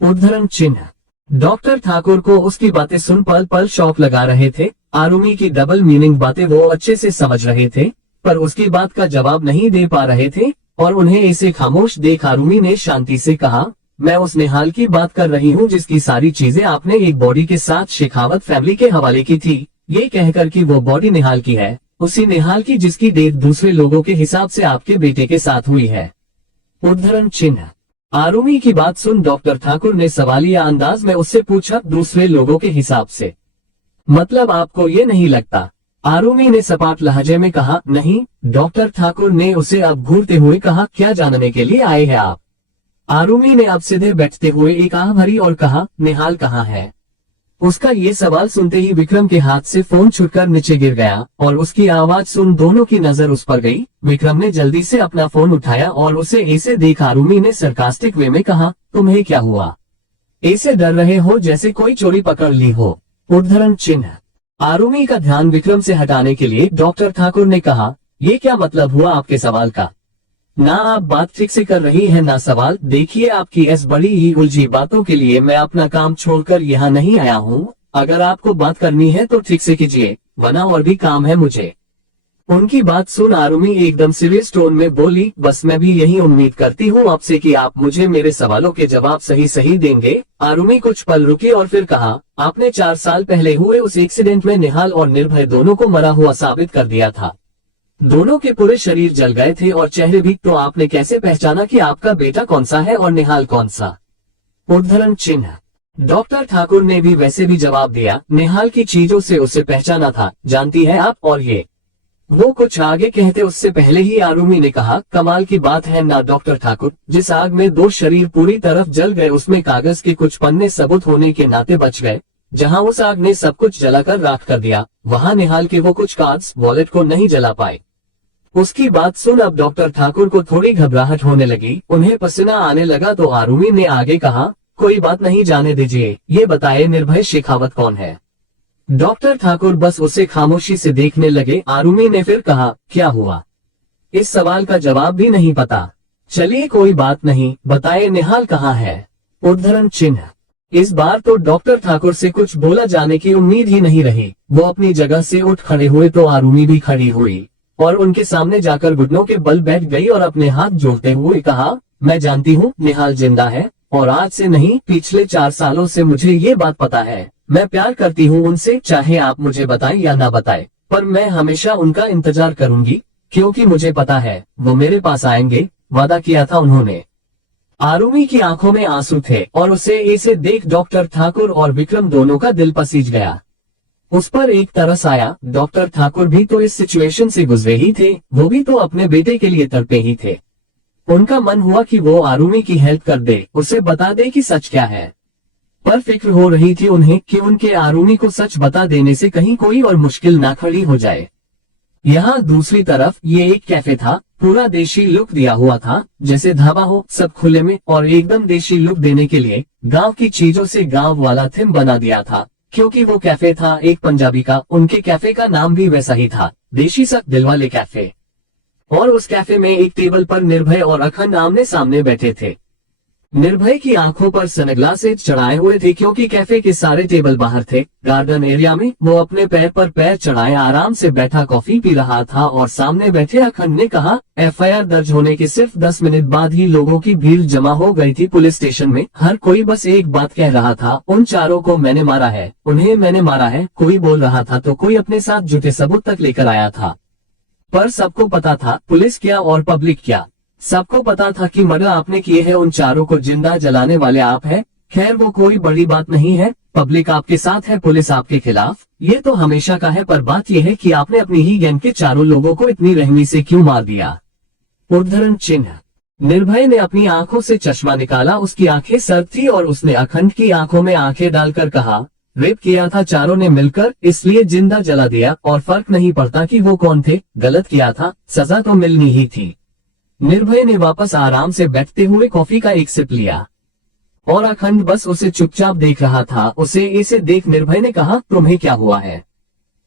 उद्धरण चिन्ह। डॉक्टर ठाकुर को उसकी बातें सुन पल पल शौक लगा रहे थे। आरुमी की डबल मीनिंग बातें वो अच्छे से समझ रहे थे, पर उसकी बात का जवाब नहीं दे पा रहे थे और उन्हें ऐसे खामोश देख आरुमी ने शांति से कहा, मैं उस निहाल की बात कर रही हूँ जिसकी सारी चीजें आपने एक बॉडी के साथ शेखावत फैमिली के हवाले की थी, ये कहकर कि वो बॉडी निहाल की है, उसी निहाल की जिसकी डेथ दूसरे लोगों के हिसाब से आपके बेटे के साथ हुई है। उद्धरण चिन्ह। आरुमी की बात सुन डॉक्टर ठाकुर ने सवालिया अंदाज में उससे पूछा, दूसरे लोगों के हिसाब से मतलब आपको ये नहीं लगता? आरुमी ने सपाट लहजे में कहा, नहीं। डॉक्टर ठाकुर ने उसे अब घूरते हुए कहा, क्या जानने के लिए आए हैं आप? आरुमी ने अब सीधे बैठते हुए एक आह भरी और कहा, निहाल कहाँ है? उसका ये सवाल सुनते ही विक्रम के हाथ से फोन छूटकर नीचे गिर गया और उसकी आवाज सुन दोनों की नजर उस पर गई। विक्रम ने जल्दी से अपना फोन उठाया और उसे ऐसे देख आरुमी ने सरकास्टिक वे में कहा, तुम्हें क्या हुआ? ऐसे डर रहे हो जैसे कोई चोरी पकड़ ली हो। उद्धरण चिन्ह। आरुमी का ध्यान विक्रम से हटाने के लिए डॉक्टर ठाकुर ने कहा, ये क्या मतलब हुआ आपके सवाल का? ना आप बात ठीक से कर रही है ना सवाल। देखिए, आपकी इस बड़ी ही उलझी बातों के लिए मैं अपना काम छोड़कर यहाँ नहीं आया हूँ। अगर आपको बात करनी है तो ठीक से कीजिए, वरना और भी काम है मुझे। उनकी बात सुन आरुमी एकदम सीरियस टोन में बोली, बस मैं भी यही उम्मीद करती हूँ आपसे कि आप मुझे मेरे सवालों के जवाब सही सही देंगे। आरुमी कुछ पल रुकी और फिर कहा, आपने 4 साल पहले हुए उस एक्सीडेंट में निहाल और निर्भय दोनों को मरा हुआ साबित कर दिया था। दोनों के पूरे शरीर जल गए थे और चेहरे भी। तो आपने कैसे पहचाना कि आपका बेटा कौन सा है और निहाल कौन सा? उद्धरण चिन्ह। डॉक्टर ठाकुर ने भी वैसे भी जवाब दिया, निहाल की चीजों से उसे पहचाना था, जानती है आप। और ये वो कुछ आगे कहते उससे पहले ही आरुमी ने कहा, कमाल की बात है ना डॉक्टर ठाकुर, जिस आग में 2 शरीर पूरी तरफ जल गए उसमें कागज के कुछ पन्ने सबूत होने के नाते बच गए। जहां उस आग ने सब कुछ जलाकर राख कर दिया, वहां निहाल के वो कुछ कार्ड्स वॉलेट को नहीं जला पाए। उसकी बात सुन अब डॉक्टर ठाकुर को थोड़ी घबराहट होने लगी, उन्हें पसीना आने लगा। तो आरुमी ने आगे कहा, कोई बात नहीं, जाने दीजिए, ये बताए निर्भय शेखावत कौन है? डॉक्टर ठाकुर बस उसे खामोशी से देखने लगे। आरुमी ने फिर कहा, क्या हुआ? इस सवाल का जवाब भी नहीं पता? चलिए कोई बात नहीं, बताए निहाल कहाँ है? उद्धरण चिन्ह। इस बार तो डॉक्टर ठाकुर से कुछ बोला जाने की उम्मीद ही नहीं रही। वो अपनी जगह से उठ खड़े हुए तो आरुमी भी खड़ी हुई और उनके सामने जाकर घुटनों के बल बैठ गई और अपने हाथ जोड़ते हुए कहा, मैं जानती हूँ निहाल जिंदा है, और आज से नहीं, पिछले 4 सालों से मुझे ये बात पता है। मैं प्यार करती हूँ उनसे, चाहे आप मुझे बताएं या ना बताएं, पर मैं हमेशा उनका इंतजार करूंगी, क्योंकि मुझे पता है वो मेरे पास आएंगे, वादा किया था उन्होंने। आरुमी की आंखों में आंसू थे और उसे इसे देख डॉक्टर ठाकुर और विक्रम दोनों का दिल पसीज गया। उस पर एक तरस आया, डॉक्टर ठाकुर भी तो इस सिचुएशन से गुजरे ही थे, वो भी तो अपने बेटे के लिए तड़पे ही थे। उनका मन हुआ कि वो आरुमी की हेल्प कर दे, उसे बता दे कि सच क्या है। पर फिक्र हो रही थी उन्हें कि उनके आरुमी को सच बता देने से कहीं कोई और मुश्किल ना खड़ी हो जाए। यहाँ दूसरी तरफ ये एक कैफे था, पूरा देशी लुक दिया हुआ था, जैसे ढाबा हो, सब खुले में, और एकदम देशी लुक देने के लिए गांव की चीजों से गांव वाला थीम बना दिया था। क्योंकि वो कैफे था एक पंजाबी का, उनके कैफे का नाम भी वैसा ही था, देशी सक दिलवाले कैफे। और उस कैफे में एक टेबल पर निर्भय और अखंड आमने सामने बैठे थे। निर्भय की आंखों पर सनग्लासेस चढ़ाए हुए थे, क्योंकि कैफे के सारे टेबल बाहर थे। गार्डन एरिया में वो अपने पैर पर पैर चढ़ाए आराम से बैठा कॉफी पी रहा था और सामने बैठे अखंड ने कहा, एफआईआर दर्ज होने के सिर्फ 10 मिनट बाद ही लोगों की भीड़ जमा हो गई थी पुलिस स्टेशन में। हर कोई बस एक बात कह रहा था, उन चारों को मैंने मारा है, उन्हें मैंने मारा है। कोई बोल रहा था तो कोई अपने साथ झूठे सबूत तक लेकर आया था। पर सबको पता था, पुलिस क्या और पब्लिक क्या, सबको पता था कि मर्डर आपने किए हैं, उन चारों को जिंदा जलाने वाले आप हैं। खैर वो कोई बड़ी बात नहीं है, पब्लिक आपके साथ है, पुलिस आपके खिलाफ, ये तो हमेशा का है। पर बात यह है कि आपने अपनी ही गैंग के चारों लोगों को इतनी रहमी से क्यों मार दिया? उद्धरण चिन्ह। निर्भय ने अपनी आंखों से चश्मा निकाला, उसकी आंखें सर्द थी और उसने अखंड की आंखों में आंखें डालकर कहा, रेप किया था चारों ने मिलकर, इसलिए जिंदा जला दिया, और फर्क नहीं पड़ता कि वो कौन थे, गलत किया था, सजा तो मिलनी ही थी। निर्भय ने वापस आराम से बैठते हुए कॉफी का एक सिप लिया और अखंड बस उसे चुपचाप देख रहा था। उसे इसे देख निर्भय ने कहा, तुम्हें क्या हुआ है,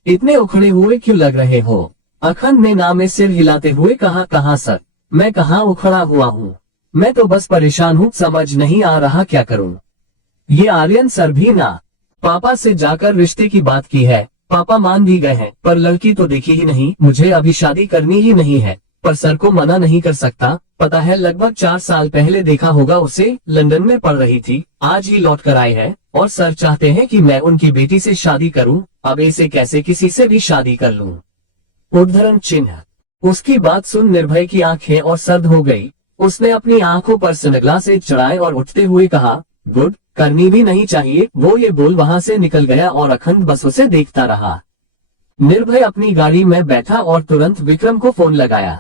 इतने उखड़े हुए क्यों लग रहे हो? अखंड ने ना में सिर हिलाते हुए कहा, कहाँ सर, मैं कहाँ उखड़ा हुआ हूँ, मैं तो बस परेशान हूँ, समझ नहीं आ रहा क्या करूँ। ये आर्यन सर भी ना, पापा से जाकर रिश्ते की बात की है, पापा मान भी गए हैं, पर लड़की तो देखी ही नहीं, मुझे अभी शादी करनी ही नहीं है, पर सर को मना नहीं कर सकता। पता है लगभग 4 साल पहले देखा होगा उसे, लंदन में पढ़ रही थी, आज ही लौट कर आए हैं, और सर चाहते हैं कि मैं उनकी बेटी से शादी करूं, अब ऐसे कैसे किसी से भी शादी कर लूं? उद्धरण चिन्ह। उसकी बात सुन निर्भय की आंखें और सर्द हो गई। उसने अपनी आंखों पर सनग्लासेस चढ़ाए और उठते हुए कहा, गुड, करनी भी नहीं चाहिए। वो ये बोल वहां से निकल गया और अखंड बस उसे देखता रहा। निर्भय अपनी गाड़ी में बैठा और तुरंत विक्रम को फोन लगाया।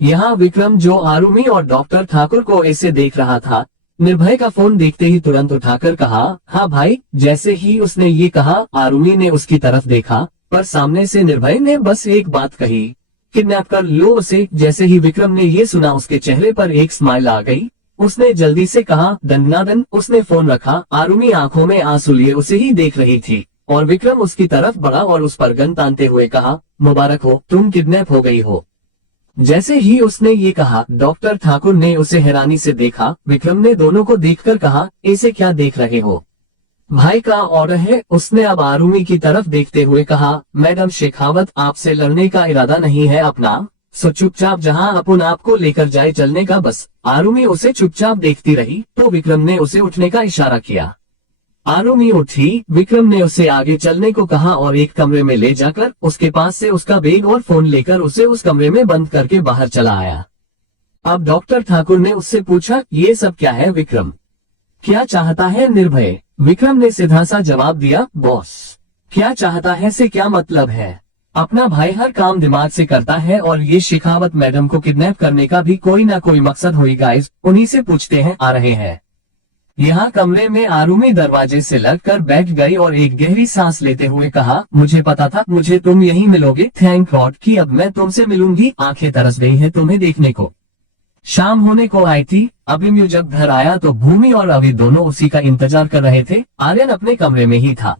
यहाँ विक्रम, जो आरुमी और डॉक्टर ठाकुर को ऐसे देख रहा था, निर्भय का फोन देखते ही तुरंत उठाकर कहा, हाँ भाई। जैसे ही उसने ये कहा, आरुमी ने उसकी तरफ देखा, पर सामने से निर्भय ने बस एक बात कही, किडनैप कर लो उसे। जैसे ही विक्रम ने ये सुना, उसके चेहरे पर एक स्माइल आ गई। उसने जल्दी से कहा, दंडनादन। उसने फोन रखा। आरुमी आंखों में आंसू लिए उसे ही देख रही थी और विक्रम उसकी तरफ बढ़ा और उस पर गन तानते हुए कहा, मुबारक हो, तुम किडनैप हो गई हो। जैसे ही उसने ये कहा, डॉक्टर ठाकुर ने उसे हैरानी से देखा। विक्रम ने दोनों को देखकर कहा, ऐसे क्या देख रहे हो? भाई का ऑर्डर है। उसने अब आरुमि की तरफ देखते हुए कहा, मैडम शेखावत, आपसे लड़ने का इरादा नहीं है अपना, सो चुपचाप जहां अपन आपको लेकर जाए चलने का बस। आरुमि उसे चुपचाप देखती रही तो विक्रम ने उसे उठने का इशारा किया। आरुमि उठी। विक्रम ने उसे आगे चलने को कहा और एक कमरे में ले जाकर उसके पास से उसका बैग और फोन लेकर उसे उस कमरे में बंद करके बाहर चला आया। अब डॉक्टर ठाकुर ने उससे पूछा, ये सब क्या है विक्रम? क्या चाहता है निर्भय? विक्रम ने सीधा सा जवाब दिया, बॉस, क्या चाहता है से क्या मतलब है? अपना भाई हर काम दिमाग से करता है और ये शेखावत मैडम को किडनैप करने का भी कोई ना कोई मकसद होई गाइस, उन्हीं से पूछते हैं। आ रहे हैं। यहाँ कमरे में आरुमि दरवाजे से लगकर बैठ गई और एक गहरी सांस लेते हुए कहा, मुझे पता था मुझे तुम यहीं मिलोगे। थैंक गॉड कि अब मैं तुमसे मिलूंगी। आंखें तरस गई है तुम्हें देखने को। शाम होने को आई थी। अभिमन्यु जब घर आया तो भूमि और अभि दोनों उसी का इंतजार कर रहे थे। आर्यन अपने कमरे में ही था।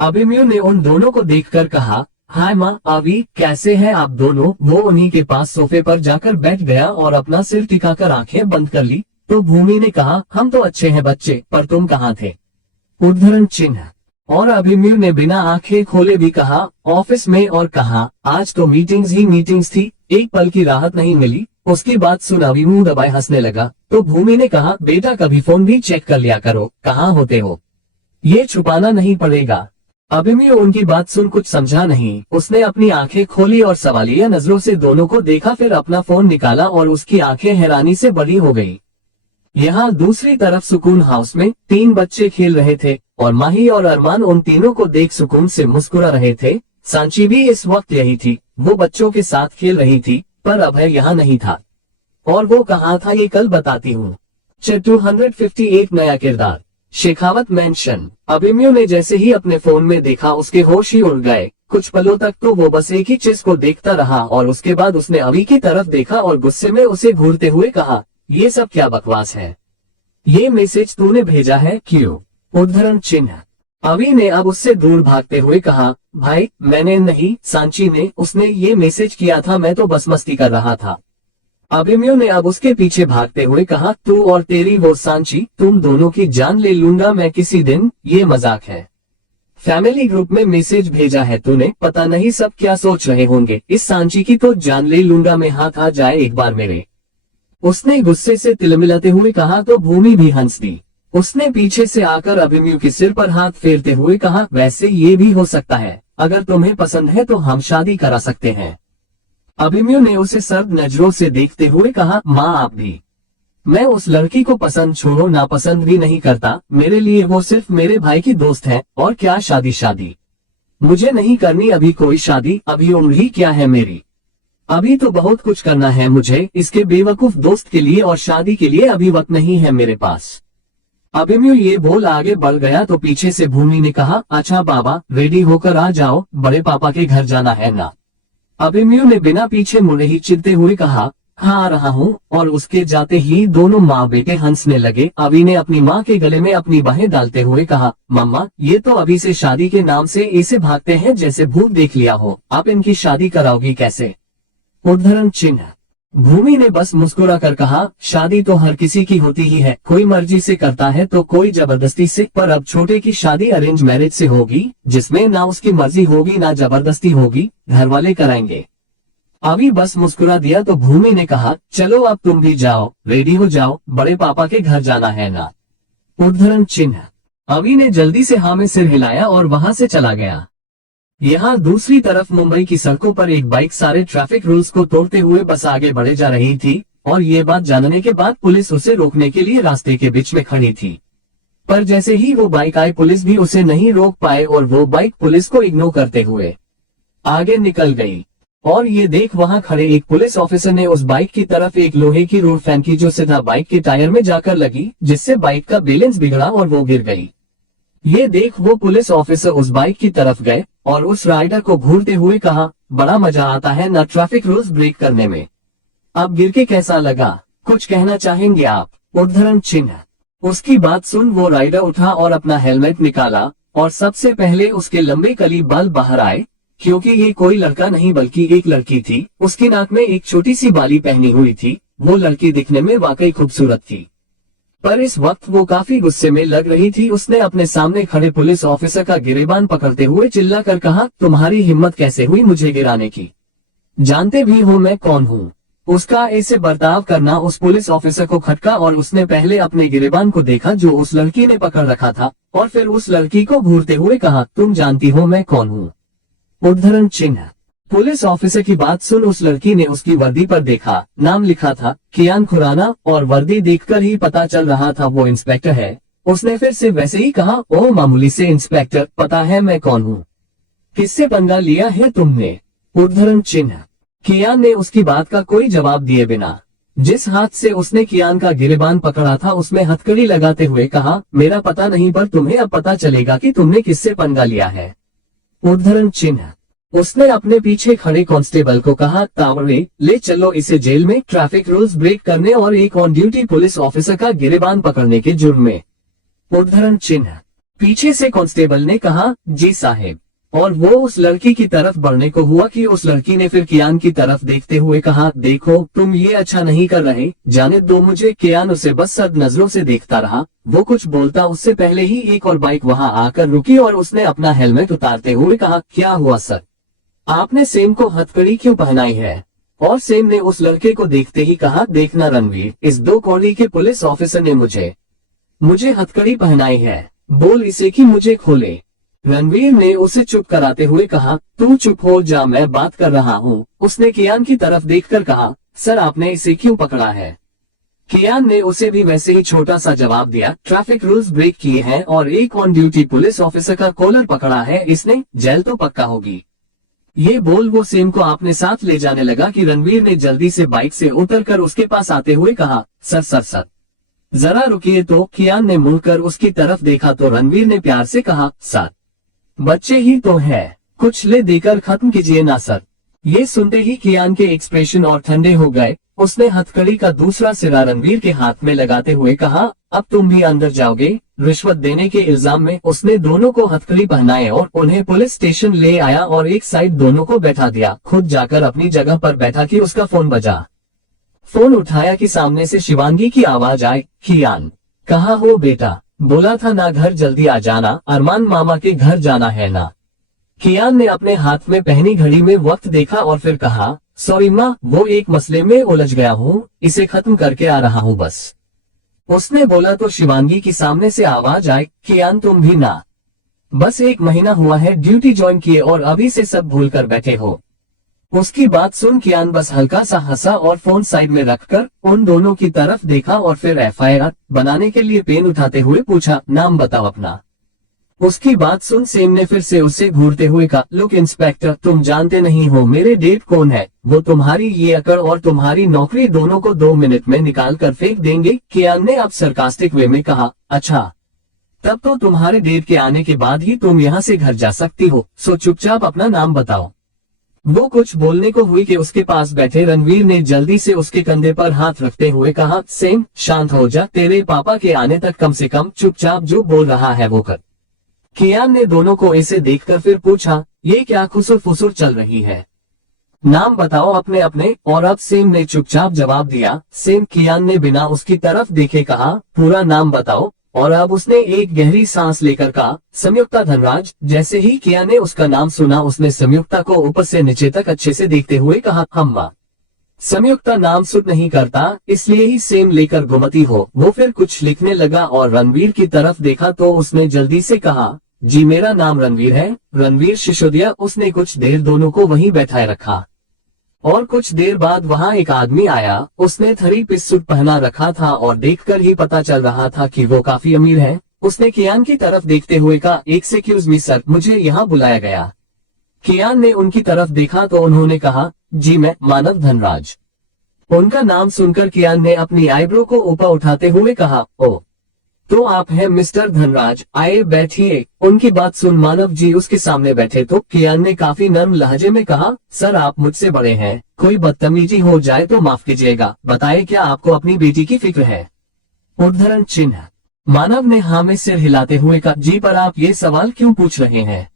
अभिमन्यु ने उन दोनों को देखकर कहा, हाय माँ, अभि कैसे हैं आप दोनों? वो उन्हीं के पास सोफे पर जाकर बैठ गया और अपना सिर टिकाकर आंखें बंद कर ली। तो भूमि ने कहा, हम तो अच्छे हैं बच्चे, पर तुम कहाँ थे? उद्धरण चिन्ह। और अभिमन्यु ने बिना आंखें खोले भी कहा, ऑफिस में। और कहा, आज तो मीटिंग्स ही मीटिंग्स थी, एक पल की राहत नहीं मिली। उसकी बात सुन अभि मुंह दबाए हंसने लगा। तो भूमि ने कहा, बेटा कभी फोन भी चेक कर लिया करो, कहाँ होते हो? ये छुपाना नहीं पड़ेगा। अभिमन्यु उनकी बात सुन कुछ समझा नहीं। उसने अपनी आंखें खोली और सवालिया नजरों से दोनों को देखा, फिर अपना फोन निकाला और उसकी आंखें हैरानी से बड़ी हो गई। यहाँ दूसरी तरफ सुकून हाउस में 3 बच्चे खेल रहे थे और माही और अरमान उन तीनों को देख सुकून से मुस्कुरा रहे थे। सांची भी इस वक्त यही थी। वो बच्चों के साथ खेल रही थी, पर अभय यहाँ नहीं था। और वो कहाँ था ये कल बताती हूँ। 258 नया किरदार, शेखावत मेंशन। अभिमन्यु ने जैसे ही अपने फोन में देखा उसके होश ही उड़ गए। कुछ पलों तक तो वो बस एक ही चीज को देखता रहा और उसके बाद उसने अभि की तरफ देखा और गुस्से में उसे घूरते हुए कहा, ये सब क्या बकवास है? ये मैसेज तूने भेजा है क्यों? उद्धरण चिन्ह। अभि ने अब उससे दूर भागते हुए कहा, भाई मैंने नहीं, सांची ने, उसने ये मैसेज किया था, मैं तो बस मस्ती कर रहा था। अभिमन्यु ने अब उसके पीछे भागते हुए कहा, तू और तेरी वो सांची, तुम दोनों की जान ले लूंगा मैं किसी दिन। ये मजाक है। फैमिली ग्रुप में मैसेज भेजा है तूने, पता नहीं सब क्या सोच रहे होंगे। इस सांची की तो जान ले लूंगा मैं, हाथ आ जाए एक बार मेरे। उसने गुस्से से तिलमिलाते हुए कहा तो भूमि भी हंस दी। उसने पीछे से आकर अभिमन्यु के सिर पर हाथ फेरते हुए कहा, वैसे ये भी हो सकता है, अगर तुम्हें पसंद है तो हम शादी करा सकते हैं। अभिमन्यु ने उसे सर्द नजरों से देखते हुए कहा, माँ आप भी। मैं उस लड़की को पसंद छोड़ो नापसंद भी नहीं करता, मेरे लिए वो सिर्फ मेरे भाई की दोस्त है। और क्या शादी मुझे नहीं करनी अभी कोई शादी। अभी उम्र ही क्या है मेरी, अभी तो बहुत कुछ करना है मुझे इसके बेवकूफ दोस्त के लिए, और शादी के लिए अभी वक्त नहीं है मेरे पास। अभिमन्यु ये बोल आगे बढ़ गया तो पीछे से भूमि ने कहा, अच्छा बाबा रेडी होकर आ जाओ, बड़े पापा के घर जाना है ना। अभिमन्यु ने बिना पीछे मुड़े ही चिढ़ते हुए कहा, हाँ आ रहा हूँ। और उसके जाते ही दोनों माँ बेटे हंसने लगे। अभि ने अपनी माँ के गले में अपनी बाहें डालते हुए कहा, मम्मा ये तो अभी से शादी के नाम से ऐसे भागते हैं जैसे भूत देख लिया हो। आप इनकी शादी कराओगी कैसे? उद्धरण चिन्ह। भूमि ने बस मुस्कुरा कर कहा, शादी तो हर किसी की होती ही है, कोई मर्जी से करता है तो कोई जबरदस्ती से, पर अब छोटे की शादी अरेंज मैरिज से होगी, जिसमें ना उसकी मर्जी होगी ना जबरदस्ती होगी, घर वाले कराएंगे। अभी बस मुस्कुरा दिया तो भूमि ने कहा, चलो अब तुम भी जाओ, रेडी हो जाओ, बड़े पापा के घर जाना है ना। उद्धरण चिन्ह। अभी ने जल्दी से हाँ में सिर हिलाया और वहां से चला गया। यहाँ दूसरी तरफ मुंबई की सड़कों पर एक बाइक सारे ट्रैफिक रूल्स को तोड़ते हुए बस आगे बढ़े जा रही थी, और ये बात जानने के बाद पुलिस उसे रोकने के लिए रास्ते के बीच में खड़ी थी। पर जैसे ही वो बाइक आई पुलिस भी उसे नहीं रोक पाए और वो बाइक पुलिस को इग्नोर करते हुए आगे निकल गई। और ये देख वहां खड़े एक पुलिस ऑफिसर ने उस बाइक की तरफ एक लोहे की रोड फेंकी जो सीधा बाइक के टायर में जाकर लगी, जिससे बाइक का बैलेंस बिगड़ा और वो गिर गई। ये देख वो पुलिस ऑफिसर उस बाइक की तरफ गए और उस राइडर को घूरते हुए कहा, बड़ा मजा आता है ना ट्रैफिक रूल्स ब्रेक करने में, अब गिर के कैसा लगा, कुछ कहना चाहेंगे आप? उद्धरण चिन्ह। उसकी बात सुन वो राइडर उठा और अपना हेलमेट निकाला और सबसे पहले उसके लंबे कली बाल बाहर आए। क्योंकि ये कोई लड़का नहीं बल्कि एक लड़की थी। उसकी नाक में एक छोटी सी बाली पहनी हुई थी। वो लड़की दिखने में वाकई खूबसूरत थी, पर इस वक्त वो काफी गुस्से में लग रही थी। उसने अपने सामने खड़े पुलिस ऑफिसर का गिरेबान पकड़ते हुए चिल्लाकर कहा, तुम्हारी हिम्मत कैसे हुई मुझे गिराने की? जानते भी हो मैं कौन हूँ? उसका ऐसे बर्ताव करना उस पुलिस ऑफिसर को खटका और उसने पहले अपने गिरेबान को देखा जो उस लड़की ने पकड़ रखा था और फिर उस लड़की को घूरते हुए कहा, तुम जानती हो मैं कौन हूँ? उद्धरण चिन्ह। पुलिस ऑफिसर की बात सुन उस लड़की ने उसकी वर्दी पर देखा, नाम लिखा था कियान खुराना और वर्दी देखकर ही पता चल रहा था वो इंस्पेक्टर है। उसने फिर से वैसे ही कहा, ओ मामूली से इंस्पेक्टर, पता है मैं कौन हूँ? किससे पंगा लिया है तुमने? उद्धरण चिन्ह। कियान ने उसकी बात का कोई जवाब दिए बिना जिस हाथ से उसने कियान का गिरेबान पकड़ा था उसमें हथकड़ी लगाते हुए कहा, मेरा पता नहीं पर तुम्हें अब पता चलेगा कि तुमने किससे पंगा लिया है। उद्धरण चिन्ह। उसने अपने पीछे खड़े कांस्टेबल को कहा, तावड़े ले चलो इसे जेल में ट्रैफिक रूल्स ब्रेक करने और एक ऑन ड्यूटी पुलिस ऑफिसर का गिरेबान पकड़ने के जुर्म में। उद्धरण चिन्ह। पीछे से कांस्टेबल ने कहा, जी साहेब। और वो उस लड़की की तरफ बढ़ने को हुआ कि उस लड़की ने फिर कियान की तरफ देखते हुए कहा, देखो तुम ये अच्छा नहीं कर रहे, जाने दो मुझे। कियान उसे बस सद नजरों से देखता रहा। वो कुछ बोलता उससे पहले ही एक और बाइक वहां आकर रुकी और उसने अपना हेलमेट उतारते हुए कहा, क्या हुआ सर? आपने सेम को हथकड़ी क्यों पहनाई है? और सेम ने उस लड़के को देखते ही कहा, देखना रणवीर, इस 2 कौड़ी के पुलिस ऑफिसर ने मुझे हथकड़ी पहनाई है। बोल इसे कि मुझे खोले। रणवीर ने उसे चुप कराते हुए कहा, तू चुप हो जा, मैं बात कर रहा हूँ। उसने कियान की तरफ देखकर कहा, सर आपने इसे क्यों पकड़ा है? कियान ने उसे भी वैसे ही छोटा सा जवाब दिया, ट्रैफिक रूल्स ब्रेक किए हैं और एक ऑन ड्यूटी पुलिस ऑफिसर का कॉलर पकड़ा है इसने, जेल तो पक्का होगी। ये बोल वो सेम को अपने साथ ले जाने लगा कि रणवीर ने जल्दी से बाइक से उतरकर उसके पास आते हुए कहा, सर जरा रुकिए। तो कियान ने मुड़कर उसकी तरफ देखा तो रणवीर ने प्यार से कहा, सर बच्चे ही तो है, कुछ ले देकर खत्म कीजिए ना सर। ये सुनते ही कियान के एक्सप्रेशन और ठंडे हो गए। उसने हथकड़ी का दूसरा सिरा रणवीर के हाथ में लगाते हुए कहा, अब तुम भी अंदर जाओगे? रिश्वत देने के इल्जाम में उसने दोनों को हथकड़ी पहनाए और उन्हें पुलिस स्टेशन ले आया और एक साइड दोनों को बैठा दिया। खुद जाकर अपनी जगह पर बैठा कि उसका फोन बजा। फोन उठाया कि सामने से शिवांगी की आवाज आए, कियान कहाँ हो बेटा? बोला था ना घर जल्दी आ जाना, अरमान मामा के घर जाना है ना। कियान ने अपने हाथ में पहनी घड़ी में वक्त देखा और फिर कहा, सॉरी माँ, वो एक मसले में उलझ गया हूँ, इसे खत्म करके आ रहा हूँ बस। उसने बोला तो शिवांगी की सामने से आवाज आई, कियान तुम भी ना? बस 1 महीना हुआ है ड्यूटी ज्वाइन किए और अभी से सब भूल कर बैठे हो। उसकी बात सुन कियान बस हल्का सा हंसा और फोन साइड में रखकर उन दोनों की तरफ देखा और फिर एफआईआर बनाने के लिए पेन उठाते हुए पूछा, नाम बताओ अपना। उसकी बात सुन सेम ने फिर से उससे घूरते हुए कहा, लुक इंस्पेक्टर, तुम जानते नहीं हो मेरे डेट कौन है? वो तुम्हारी ये अकड़ और तुम्हारी नौकरी दोनों को 2 मिनट में निकाल कर फेंक देंगे। कियान ने अब सरकास्टिक वे में कहा, अच्छा तब तो तुम्हारे डेट के आने के बाद ही तुम यहाँ से घर जा सकती हो, सो चुपचाप अपना नाम बताओ। वो कुछ बोलने को हुई कि उसके पास बैठे रणवीर ने जल्दी से उसके कंधे पर हाथ रखते हुए कहा, सेम शांत हो जा, तेरे पापा के आने तक कम से कम चुपचाप जो बोल रहा है वो कर। कियान ने दोनों को ऐसे देखकर फिर पूछा, ये क्या खुसुर फुसुर चल रही है? नाम बताओ अपने अपने। और अब सेम ने चुपचाप जवाब दिया। सेम कियान ने बिना उसकी तरफ देखे कहा, पूरा नाम बताओ। और अब उसने एक गहरी सांस लेकर कहा, संयुक्ता धनराज। जैसे ही कियान ने उसका नाम सुना उसने संयुक्ता को ऊपर से नीचे तक अच्छे से देखते हुए कहा, हम्मा संयुक्ता नाम सूट नहीं करता, इसलिए ही सेम लेकर घुमती हो। वो फिर कुछ लिखने लगा और रणवीर की तरफ देखा तो उसने जल्दी से कहा, जी मेरा नाम रणवीर है, रणवीर सिसोदिया। उसने कुछ देर दोनों को वहीं बैठाए रखा और कुछ देर बाद वहां एक आदमी आया। उसने 3 पीस सूट पहना रखा था और देखकर ही पता चल रहा था कि वो काफी अमीर है। उसने कियान की तरफ देखते हुए कहा, एक्सक्यूज मी सर, मुझे यहाँ बुलाया गया। कियान ने उनकी तरफ देखा तो उन्होंने कहा, जी मैं मानव धनराज। उनका नाम सुनकर कियान ने अपनी आईब्रो को ऊपर उठाते हुए कहा, ओ तो आप हैं मिस्टर धनराज, आए बैठिए। उनकी बात सुन मानव जी उसके सामने बैठे तो कियान ने काफी नर्म लहजे में कहा, सर आप मुझसे बड़े हैं, कोई बदतमीजी हो जाए तो माफ कीजिएगा, बताइए क्या आपको अपनी बेटी की फिक्र है? उद्धरण चिन्ह। मानव ने हाँ में सिर हिलाते हुए कहा, जी पर आप ये सवाल क्यों पूछ रहे हैं?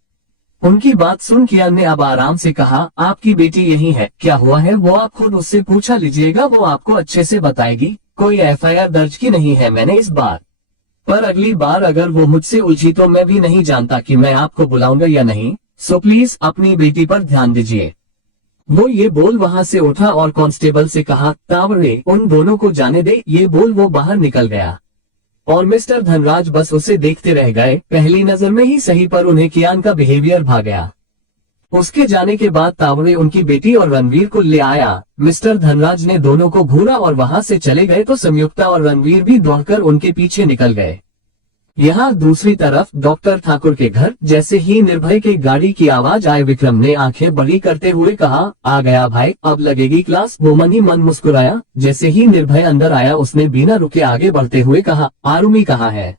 उनकी बात सुन कियान ने अब आराम से कहा, आपकी बेटी यही है, क्या हुआ है वो आप खुद उससे पूछा लीजिएगा, वो आपको अच्छे से बताएगी। कोई एफआईआर दर्ज की नहीं है मैंने इस बार, पर अगली बार अगर वो मुझसे उलझी तो मैं भी नहीं जानता कि मैं आपको बुलाऊंगा या नहीं, सो प्लीज अपनी बेटी पर ध्यान दीजिए। वो ये बोल वहां से उठा और कांस्टेबल से कहा, तावड़े उन दोनों को जाने दे। ये बोल वो बाहर निकल गया और मिस्टर धनराज बस उसे देखते रह गए। पहली नजर में ही सही पर उन्हें कियान का बिहेवियर भा गया। उसके जाने के बाद तावड़े उनकी बेटी और रणवीर को ले आया। मिस्टर धनराज ने दोनों को घूरा और वहां से चले गए तो संयुक्ता और रणवीर भी दौड़कर उनके पीछे निकल गए। यहाँ दूसरी तरफ डॉक्टर ठाकुर के घर जैसे ही निर्भय के गाड़ी की आवाज आए, विक्रम ने आंखें बड़ी करते हुए कहा, आ गया भाई, अब लगेगी क्लास। वो मन ही मन मुस्कुराया। जैसे ही निर्भय अंदर आया उसने बिना रुके आगे बढ़ते हुए कहा, आरुमी कहाँ है?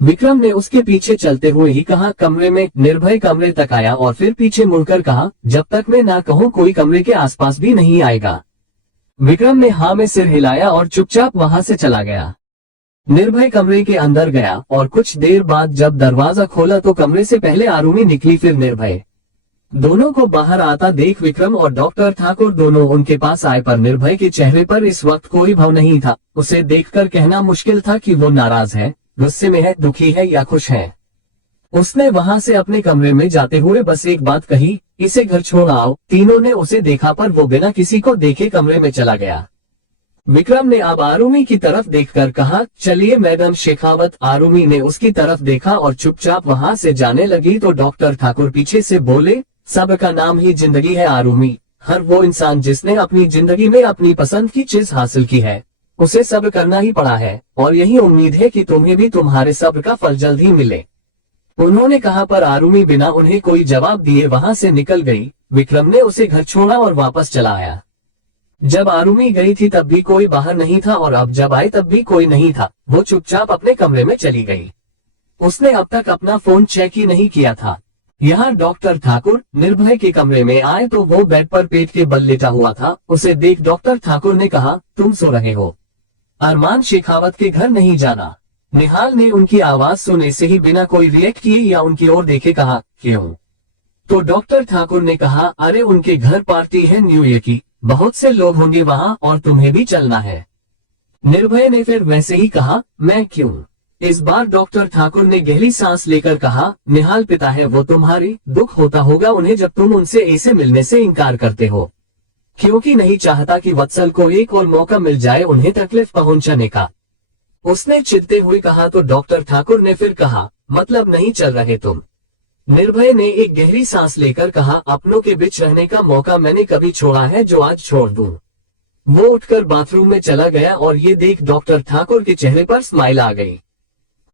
विक्रम ने उसके पीछे चलते हुए ही कहा, कमरे में। निर्भय कमरे तक आया और फिर पीछे मुड़कर कहा, जब तक मैं ना कहूँ कोई कमरे के आसपास भी नहीं आएगा। विक्रम ने हाँ में सिर हिलाया और चुपचाप वहां से चला गया। निर्भय कमरे के अंदर गया और कुछ देर बाद जब दरवाजा खोला तो कमरे से पहले आरुमी निकली, फिर निर्भय। दोनों को बाहर आता देख विक्रम और डॉक्टर ठाकुर दोनों उनके पास आए, पर निर्भय के चेहरे पर इस वक्त कोई भाव नहीं था। उसे देखकर कहना मुश्किल था कि वो नाराज है, गुस्से में है, दुखी है या खुश है। उसने वहां से अपने कमरे में जाते हुए बस एक बात कही, इसे घर छोड़ आओ। तीनों ने उसे देखा पर वो बिना किसी को देखे कमरे में चला गया। विक्रम ने अब आरुमी की तरफ देखकर कहा, चलिए मैडम शेखावत। आरुमी ने उसकी तरफ देखा और चुपचाप वहां से जाने लगी तो डॉक्टर ठाकुर पीछे से बोले, सबका नाम ही जिंदगी है आरुमी। हर वो इंसान जिसने अपनी जिंदगी में अपनी पसंद की चीज हासिल की है उसे सब्र करना ही पड़ा है, और यही उम्मीद है कि तुम्हें भी तुम्हारे सब्र का फल जल्द ही मिले। उन्होंने कहा, पर आरुमी बिना उन्हें कोई जवाब दिए वहां से निकल गई। विक्रम ने उसे घर छोड़ा और वापस चला आया। जब आरुमी गई थी तब भी कोई बाहर नहीं था और अब जब आई तब भी कोई नहीं था। वो चुपचाप अपने कमरे में चली गई। उसने अब तक अपना फोन चेक ही नहीं किया था। यहाँ डॉक्टर ठाकुर निर्भय के कमरे में आए तो वो बेड पर पेट के बल लेटा हुआ था। उसे देख डॉक्टर ठाकुर ने कहा, तुम सो रहे हो? अरमान शेखावत के घर नहीं जाना? निहाल ने उनकी आवाज सुने से ही बिना कोई रिएक्ट किए या उनकी ओर देखे कहा, क्यों? तो डॉक्टर ठाकुर ने कहा, अरे उनके घर पार्टी है न्यू ईयर की, बहुत से लोग होंगे वहां और तुम्हें भी चलना है। निर्भय ने फिर वैसे ही कहा, मैं क्यों? इस बार डॉक्टर ठाकुर ने गहरी सांस लेकर कहा, निहाल पिता है वो तुम्हारी, दुख होता होगा उन्हें जब तुम उनसे ऐसे मिलने से इनकार करते हो, क्योंकि नहीं चाहता कि वत्सल को एक और मौका मिल जाए उन्हें तकलीफ पहुंचाने का। उसने चिढ़ते हुए कहा तो डॉक्टर ठाकुर ने फिर कहा, मतलब नहीं चल रहे तुम? निर्भय ने एक गहरी सांस लेकर कहा, अपनों के बीच रहने का मौका मैंने कभी छोड़ा है जो आज छोड़ दूं। वो उठकर बाथरूम में चला गया और ये देख डॉक्टर ठाकुर के चेहरे पर स्माइल आ गई।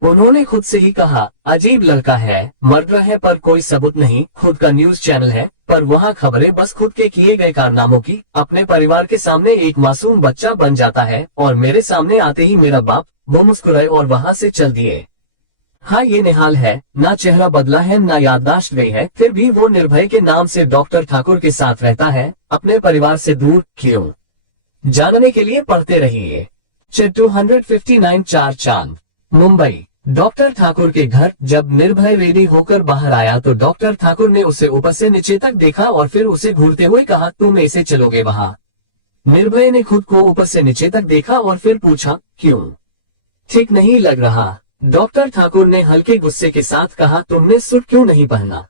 उन्होंने खुद से ही कहा, अजीब लड़का है, मर्डर है पर कोई सबूत नहीं, खुद का न्यूज चैनल है पर वहाँ खबरें बस खुद के किए गए कारनामों की। अपने परिवार के सामने एक मासूम बच्चा बन जाता है और मेरे सामने आते ही मेरा बाप। वो मुस्कुराए और वहां से चल दिए। हाँ ये निहाल है, ना चेहरा बदला है ना याददाश्त गई है, फिर भी वो निर्भय के नाम से डॉक्टर ठाकुर के साथ रहता है। अपने परिवार से दूर क्यों? जानने के लिए पढ़ते रहिए। 259 चार चांद, मुंबई। डॉक्टर ठाकुर के घर जब निर्भय रेडी होकर बाहर आया तो डॉक्टर ठाकुर ने उसे ऊपर से नीचे तक देखा और फिर उसे घूरते हुए कहा, तुम ऐसे चलोगे वहां? निर्भय ने खुद को ऊपर से नीचे तक देखा और फिर पूछा, क्यों? ठीक नहीं लग रहा? डॉक्टर ठाकुर ने हल्के गुस्से के साथ कहा, तुमने सूट क्यों नहीं पहना?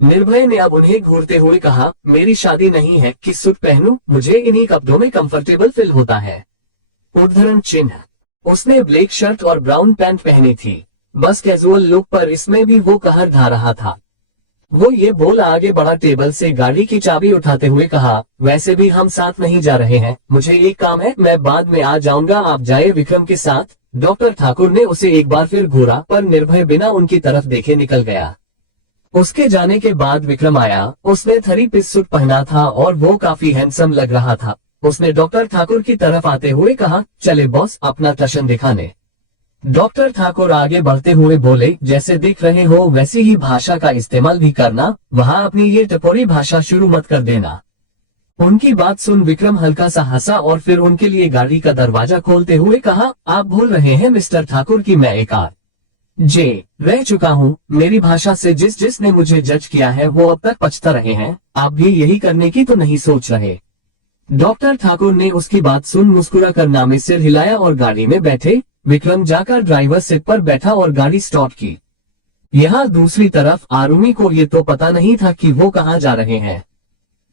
निर्भय ने अब उन्हें घूरते हुए कहा, मेरी शादी नहीं है कि सूट पहनूं, मुझे इन्हीं कपड़ों में कंफर्टेबल फील होता है। उद्धरण चिन्ह। उसने ब्लैक शर्ट और ब्राउन पैंट पहनी थी, बस कैजुअल लुक, पर इसमें भी वो कहर ढा रहा था। वो ये बोल आगे बढ़ा, टेबल से गाड़ी की चाबी उठाते हुए कहा, वैसे भी हम साथ नहीं जा रहे हैं, मुझे एक काम है, मैं बाद में आ जाऊंगा, आप जाए विक्रम के साथ। डॉक्टर ठाकुर ने उसे एक बार फिर घूरा पर निर्भय बिना उनकी तरफ देखे निकल गया। उसके जाने के बाद विक्रम आया। उसने 3 पीस सूट पहना था और वो काफी हैंडसम लग रहा था। उसने डॉक्टर ठाकुर की तरफ आते हुए कहा, चले बॉस अपना टशन दिखाने। डॉक्टर ठाकुर आगे बढ़ते हुए बोले, जैसे दिख रहे हो वैसी ही भाषा का इस्तेमाल भी करना, वहाँ अपनी ये टपोरी भाषा शुरू मत कर देना। उनकी बात सुन विक्रम हल्का सा हंसा और फिर उनके लिए गाड़ी का दरवाजा खोलते हुए कहा, आप भूल रहे हैं मिस्टर ठाकुर की मैं एक जे रह चुका हूँ। मेरी भाषा से जिसने मुझे जज किया है वो अब तक पछता रहे हैं। आप भी यही करने की तो नहीं सोच रहे? डॉक्टर ठाकुर ने उसकी बात सुन मुस्कुरा कर नामे सिर हिलाया और गाड़ी में बैठे। विक्रम जाकर ड्राइवर सीट पर बैठा और गाड़ी स्टार्ट की। यहाँ दूसरी तरफ आरुमि को ये तो पता नहीं था कि वो कहाँ जा रहे हैं,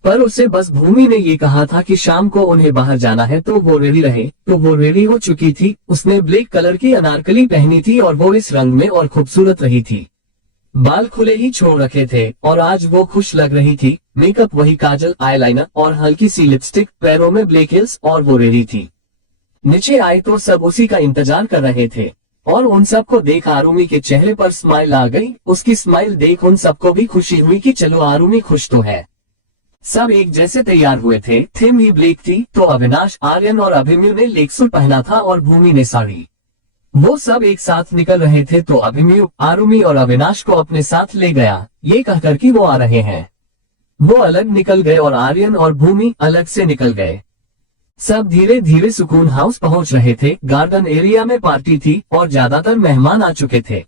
पर उसे बस भूमि ने ये कहा था कि शाम को उन्हें बाहर जाना है तो वो रेडी रहे। तो वो रेडी हो चुकी थी। उसने ब्लैक कलर की अनारकली पहनी थी और वो इस रंग में और खूबसूरत रही थी। बाल खुले ही छोड़ रखे थे और आज वो खुश लग रही थी। मेकअप वही काजल, आईलाइनर और हल्की सी लिपस्टिक, पैरों में ब्लैक हिल्स, और वो रेडी थी। नीचे आए तो सब उसी का इंतजार कर रहे थे और उन सबको देख आरुमि के चेहरे पर स्माइल आ गई। उसकी स्माइल देख उन सबको भी खुशी हुई कि चलो आरुमि खुश तो है। सब एक जैसे तैयार हुए थे। थीम ही ब्लैक थी तो अविनाश, आर्यन और अभिमन्यु ने लेग सूट पहना था और भूमि ने साड़ी। वो सब एक साथ निकल रहे थे तो अभिमन्यु आरुमि और अविनाश को अपने साथ ले गया, ये कहकर कि वो आ रहे हैं। वो अलग निकल गए और आर्यन और भूमि अलग से निकल गए। सब धीरे धीरे सुकून हाउस पहुंच रहे थे। गार्डन एरिया में पार्टी थी और ज्यादातर मेहमान आ चुके थे।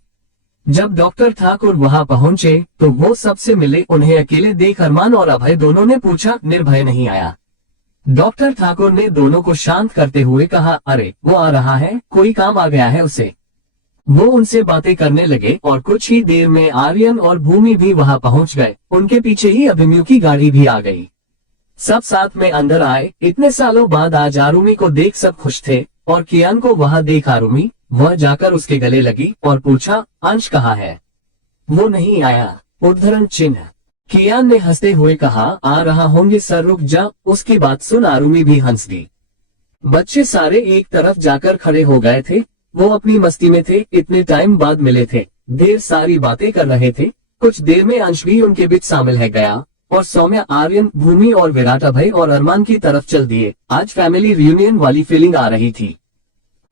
जब डॉक्टर ठाकुर वहां पहुंचे तो वो सबसे मिले। उन्हें अकेले देख अरमान और अभय दोनों ने पूछा, निर्भय नहीं आया? डॉक्टर ठाकुर ने दोनों को शांत करते हुए कहा, अरे वो आ रहा है, कोई काम आ गया है उसे। वो उनसे बातें करने लगे और कुछ ही देर में आर्यन और भूमि भी वहां पहुंच गए। उनके पीछे ही अभिमन्यु की गाड़ी भी आ गई। सब साथ में अंदर आए। इतने सालों बाद आज आरुमि को देख सब खुश थे और कियान को वहां देख आरुमि वह जाकर उसके गले लगी और पूछा, अंश कहाँ है? वो नहीं आया। उद्धरण चिन्ह। कियान ने हंसते हुए कहा, आ रहा होंगे सर, रुक जा। उसकी बात सुन आरुमि भी हंस दी। बच्चे सारे एक तरफ जाकर खड़े हो गए थे। वो अपनी मस्ती में थे। इतने टाइम बाद मिले थे, ढेर सारी बातें कर रहे थे। कुछ देर में अंश भी उनके बीच शामिल है गया और सौम्या, आर्यन, भूमि और विराट अभय और अरमान की तरफ चल दिए। आज फैमिली रियूनियन वाली फीलिंग आ रही थी।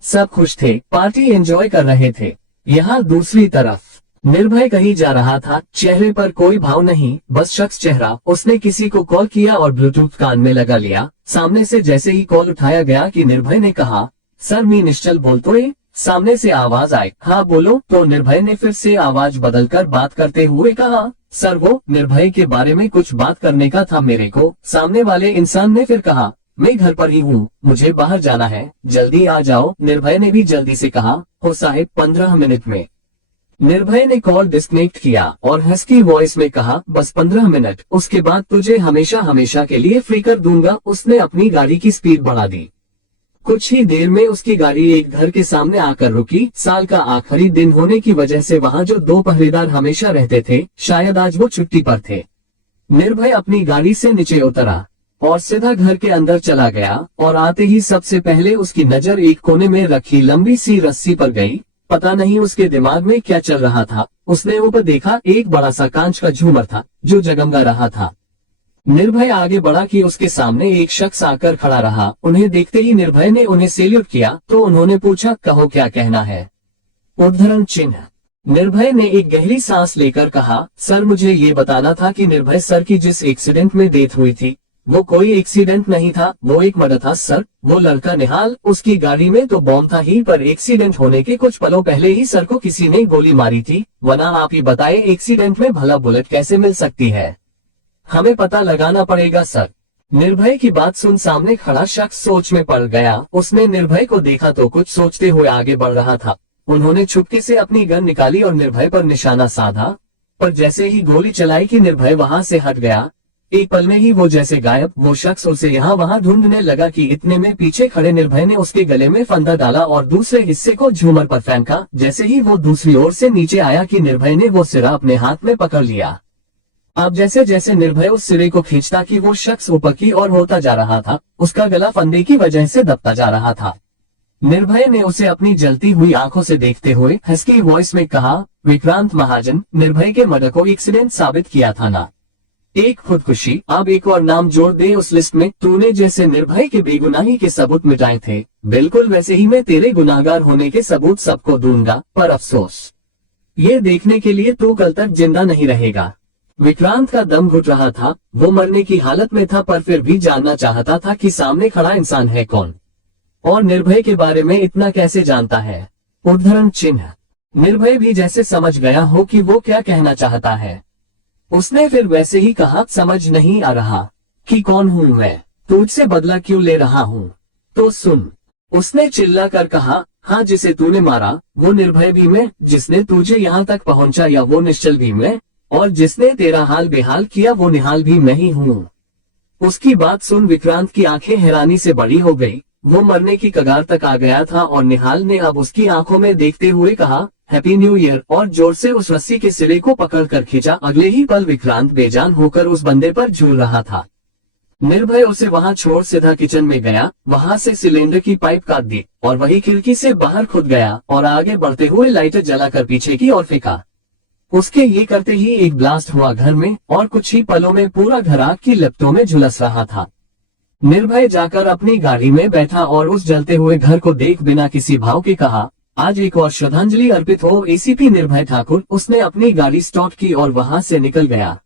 सब खुश थे, पार्टी एंजॉय कर रहे थे। यहाँ दूसरी तरफ निर्भय कहीं जा रहा था। चेहरे पर कोई भाव नहीं, बस शख्स चेहरा। उसने किसी को कॉल किया और ब्लूटूथ कान में लगा लिया। सामने से जैसे ही कॉल उठाया गया कि निर्भय ने कहा, सर मी निश्चल बोलतोय। सामने से आवाज आई, हाँ बोलो। तो निर्भय ने फिर से आवाज बदलकर बात करते हुए कहा, सर वो निर्भय के बारे में कुछ बात करने का था मेरे को। सामने वाले इंसान ने फिर कहा, मैं घर पर ही हूँ, मुझे बाहर जाना है, जल्दी आ जाओ। निर्भय ने भी जल्दी से कहा, हो साहिब 15 मिनट में। निर्भय ने कॉल डिस्कनेक्ट किया और हस्की वॉइस में कहा, बस 15 मिनट, उसके बाद तुझे हमेशा हमेशा के लिए फ्री कर दूंगा। उसने अपनी गाड़ी की स्पीड बढ़ा दी। कुछ ही देर में उसकी गाड़ी एक घर के सामने आकर रुकी। साल का आखिरी दिन होने की वजह से वहाँ जो 2 पहरेदार हमेशा रहते थे, शायद आज वो छुट्टी पर थे। निर्भय अपनी गाड़ी से नीचे उतरा और सीधा घर के अंदर चला गया और आते ही सबसे पहले उसकी नजर एक कोने में रखी लंबी सी रस्सी पर गई। पता नहीं उसके दिमाग में क्या चल रहा था। उसने ऊपर देखा, एक बड़ा सा कांच का झूमर था जो जगमगा रहा था। निर्भय आगे बढ़ा कि उसके सामने एक शख्स आकर खड़ा रहा। उन्हें देखते ही निर्भय ने उन्हें सैल्यूट किया तो उन्होंने पूछा, कहो क्या कहना है? उद्धरण चिन्ह। निर्भय ने एक गहरी सांस लेकर कहा, सर मुझे ये बताना था कि निर्भय सर की जिस एक्सीडेंट में डेथ हुई थी वो कोई एक्सीडेंट नहीं था, वो एक मर्डर था सर। वो लड़का निहाल, उसकी गाड़ी में तो बॉम्ब था ही, पर एक्सीडेंट होने के कुछ पलों पहले ही सर को किसी ने गोली मारी थी। वरना आप ही बताए, एक्सीडेंट में भला बुलेट कैसे मिल सकती है? हमें पता लगाना पड़ेगा सर। निर्भय की बात सुन सामने खड़ा शख्स सोच में पड़ गया। उसने निर्भय को देखा तो कुछ सोचते हुए आगे बढ़ रहा था। उन्होंने चुपके से अपनी गन निकाली और निर्भय पर निशाना साधा, पर जैसे ही गोली चलाई कि निर्भय वहां से हट गया। एक पल में ही वो जैसे गायब। वो शख्स उसे यहाँ वहां ढूंढने लगा कि इतने में पीछे खड़े निर्भय ने उसके गले में फंदा डाला और दूसरे हिस्से को झूमर पर फेंका। जैसे ही वो दूसरी ओर से नीचे आया कि निर्भय ने वो सिरा अपने हाथ में पकड़ लिया। अब जैसे जैसे निर्भय उस सिरे को खींचता कि वो शख्स ऊपर की ओर होता जा रहा था, उसका गला फंदे की वजह से दबता जा रहा था। निर्भय ने उसे अपनी जलती हुई आंखों से देखते हुए हस्की वॉइस में कहा, विक्रांत महाजन, निर्भय के मर्डर को एक्सीडेंट साबित किया था ना? एक खुदकुशी। अब एक और नाम जोड़ दे उस लिस्ट में। तूने जैसे निर्भय के बेगुनाही के सबूत मिटाए थे, बिल्कुल वैसे ही मैं तेरे गुनाहगार होने के सबूत सबको दूंगा। पर अफसोस, ये देखने के लिए तू कल तक जिंदा नहीं रहेगा। विक्रांत का दम घुट रहा था। वो मरने की हालत में था, पर फिर भी जानना चाहता था कि सामने खड़ा इंसान है कौन और निर्भय के बारे में इतना कैसे जानता है। उद्धरण चिन्ह। निर्भय भी जैसे समझ गया हो कि वो क्या कहना चाहता है। उसने फिर वैसे ही कहा, समझ नहीं आ रहा कि कौन हूँ मैं, तुझसे बदला क्यों ले रहा हूँ। तो सुन, उसने चिल्ला कर कहा, हाँ जिसे तूने मारा वो निर्भय भी मैं, जिसने तुझे यहाँ तक पहुँचाया वो निश्चल भी मैं, और जिसने तेरा हाल बेहाल किया वो निहाल भी मैं ही हूँ। उसकी बात सुन विक्रांत की आंखें हैरानी से बड़ी हो गई। वो मरने की कगार तक आ गया था और निहाल ने अब उसकी आंखों में देखते हुए कहा, हैप्पी न्यू ईयर, और जोर से उस रस्सी के सिरे को पकड़ कर खींचा। अगले ही पल विक्रांत बेजान होकर उस बंदे पर झूल रहा था। निर्भय उसे वहां छोड़ सीधा किचन में गया, वहां से सिलेंडर की पाइप काट दी और वही खिड़की से बाहर खुद गया और आगे बढ़ते हुए लाइटर जलाकर पीछे की ओर फेंका। उसके ये करते ही एक ब्लास्ट हुआ घर में और कुछ ही पलों में पूरा घर आग की लपटों में झुलस रहा था। निर्भय जाकर अपनी गाड़ी में बैठा और उस जलते हुए घर को देख बिना किसी भाव के कहा, आज एक और श्रद्धांजलि अर्पित हो एसीपी निर्भय ठाकुर। उसने अपनी गाड़ी स्टार्ट की और वहां से निकल गया।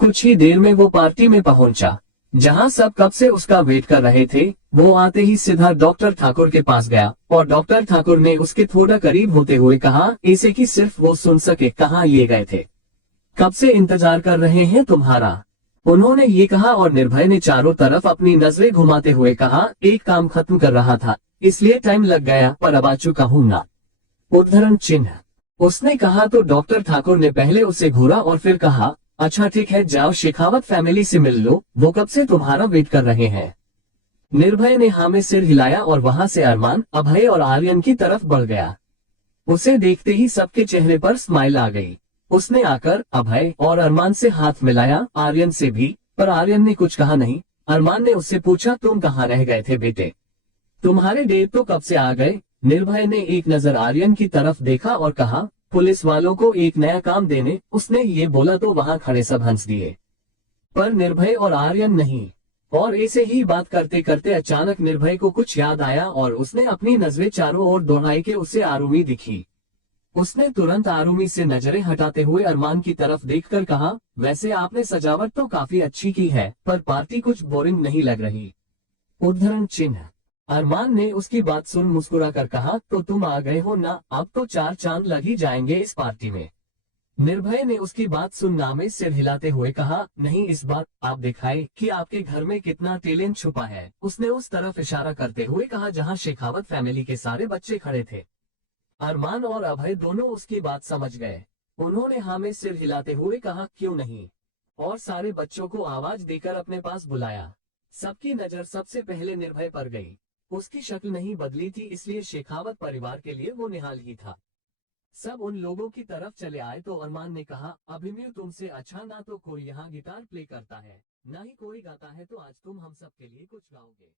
कुछ ही देर में वो पार्टी में पहुंचा, जहां सब कब से उसका वेट कर रहे थे। वो आते ही सीधा डॉक्टर ठाकुर के पास गया और डॉक्टर ठाकुर ने उसके थोड़ा करीब होते हुए कहा, इसे कि सिर्फ वो सुन सके, कहाँ ये गए थे, कब से इंतजार कर रहे हैं तुम्हारा। उन्होंने ये कहा और निर्भय ने चारों तरफ अपनी नजरें घुमाते हुए कहा, एक काम खत्म कर रहा था इसलिए टाइम लग गया, पर अब आ चुका हूं ना। उद्धरण चिन्ह। उसने कहा तो डॉक्टर ठाकुर ने पहले उसे घूरा और फिर कहा, अच्छा ठीक है, जाओ शेखावत फैमिली से मिल लो, वो कब से तुम्हारा वेट कर रहे हैं। निर्भय ने हाँ में सिर हिलाया और वहां से अरमान, अभय और आर्यन की तरफ बढ़ गया। उसे देखते ही सबके चेहरे पर स्माइल आ गई। उसने आकर अभय और अरमान से हाथ मिलाया, आर्यन से भी, पर आर्यन ने कुछ कहा नहीं। अरमान ने उससे पूछा, तुम कहाँ रह गए थे बेटे, तुम्हारे डेढ़ तो कब से आ गए। निर्भय ने एक नजर आर्यन की तरफ देखा और कहा, पुलिस वालों को एक नया काम देने। उसने ये बोला तो वहां खड़े सब हंस दिए, पर निर्भय और आर्यन नहीं। और ऐसे ही बात करते करते अचानक निर्भय को कुछ याद आया और उसने अपनी नजरें चारों ओर दौड़ाई के उसे आरुमी दिखी। उसने तुरंत आरुमी से नजरें हटाते हुए अरमान की तरफ देखकर कहा, वैसे आपने सजावट तो काफी अच्छी की है, पर पार्टी कुछ बोरिंग नहीं लग रही। उद्धरण चिन्ह। अरमान ने उसकी बात सुन मुस्कुरा कर कहा, तो तुम आ गए हो ना, अब तो चार चांद लग ही जाएंगे इस पार्टी में। निर्भय ने उसकी बात सुन नामे सिर हिलाते हुए कहा, नहीं, इस बार आप दिखाए कि आपके घर में कितना टैलेंट छुपा है। उसने उस तरफ इशारा करते हुए कहा जहां शेखावत फैमिली के सारे बच्चे खड़े थे। अरमान और अभय दोनों उसकी बात समझ गए। उन्होंने हाँ में सिर हिलाते हुए कहा, क्यों नहीं, और सारे बच्चों को आवाज देकर अपने पास बुलाया। सबकी नजर सबसे पहले निर्भय पर गई। उसकी शक्ल नहीं बदली थी, इसलिए शेखावत परिवार के लिए वो निहाल ही था। सब उन लोगों की तरफ चले आए तो अरमान ने कहा, अभिमन्यु तुमसे अच्छा ना तो कोई यहाँ गिटार प्ले करता है, ना ही कोई गाता है, तो आज तुम हम सब के लिए कुछ गाओगे।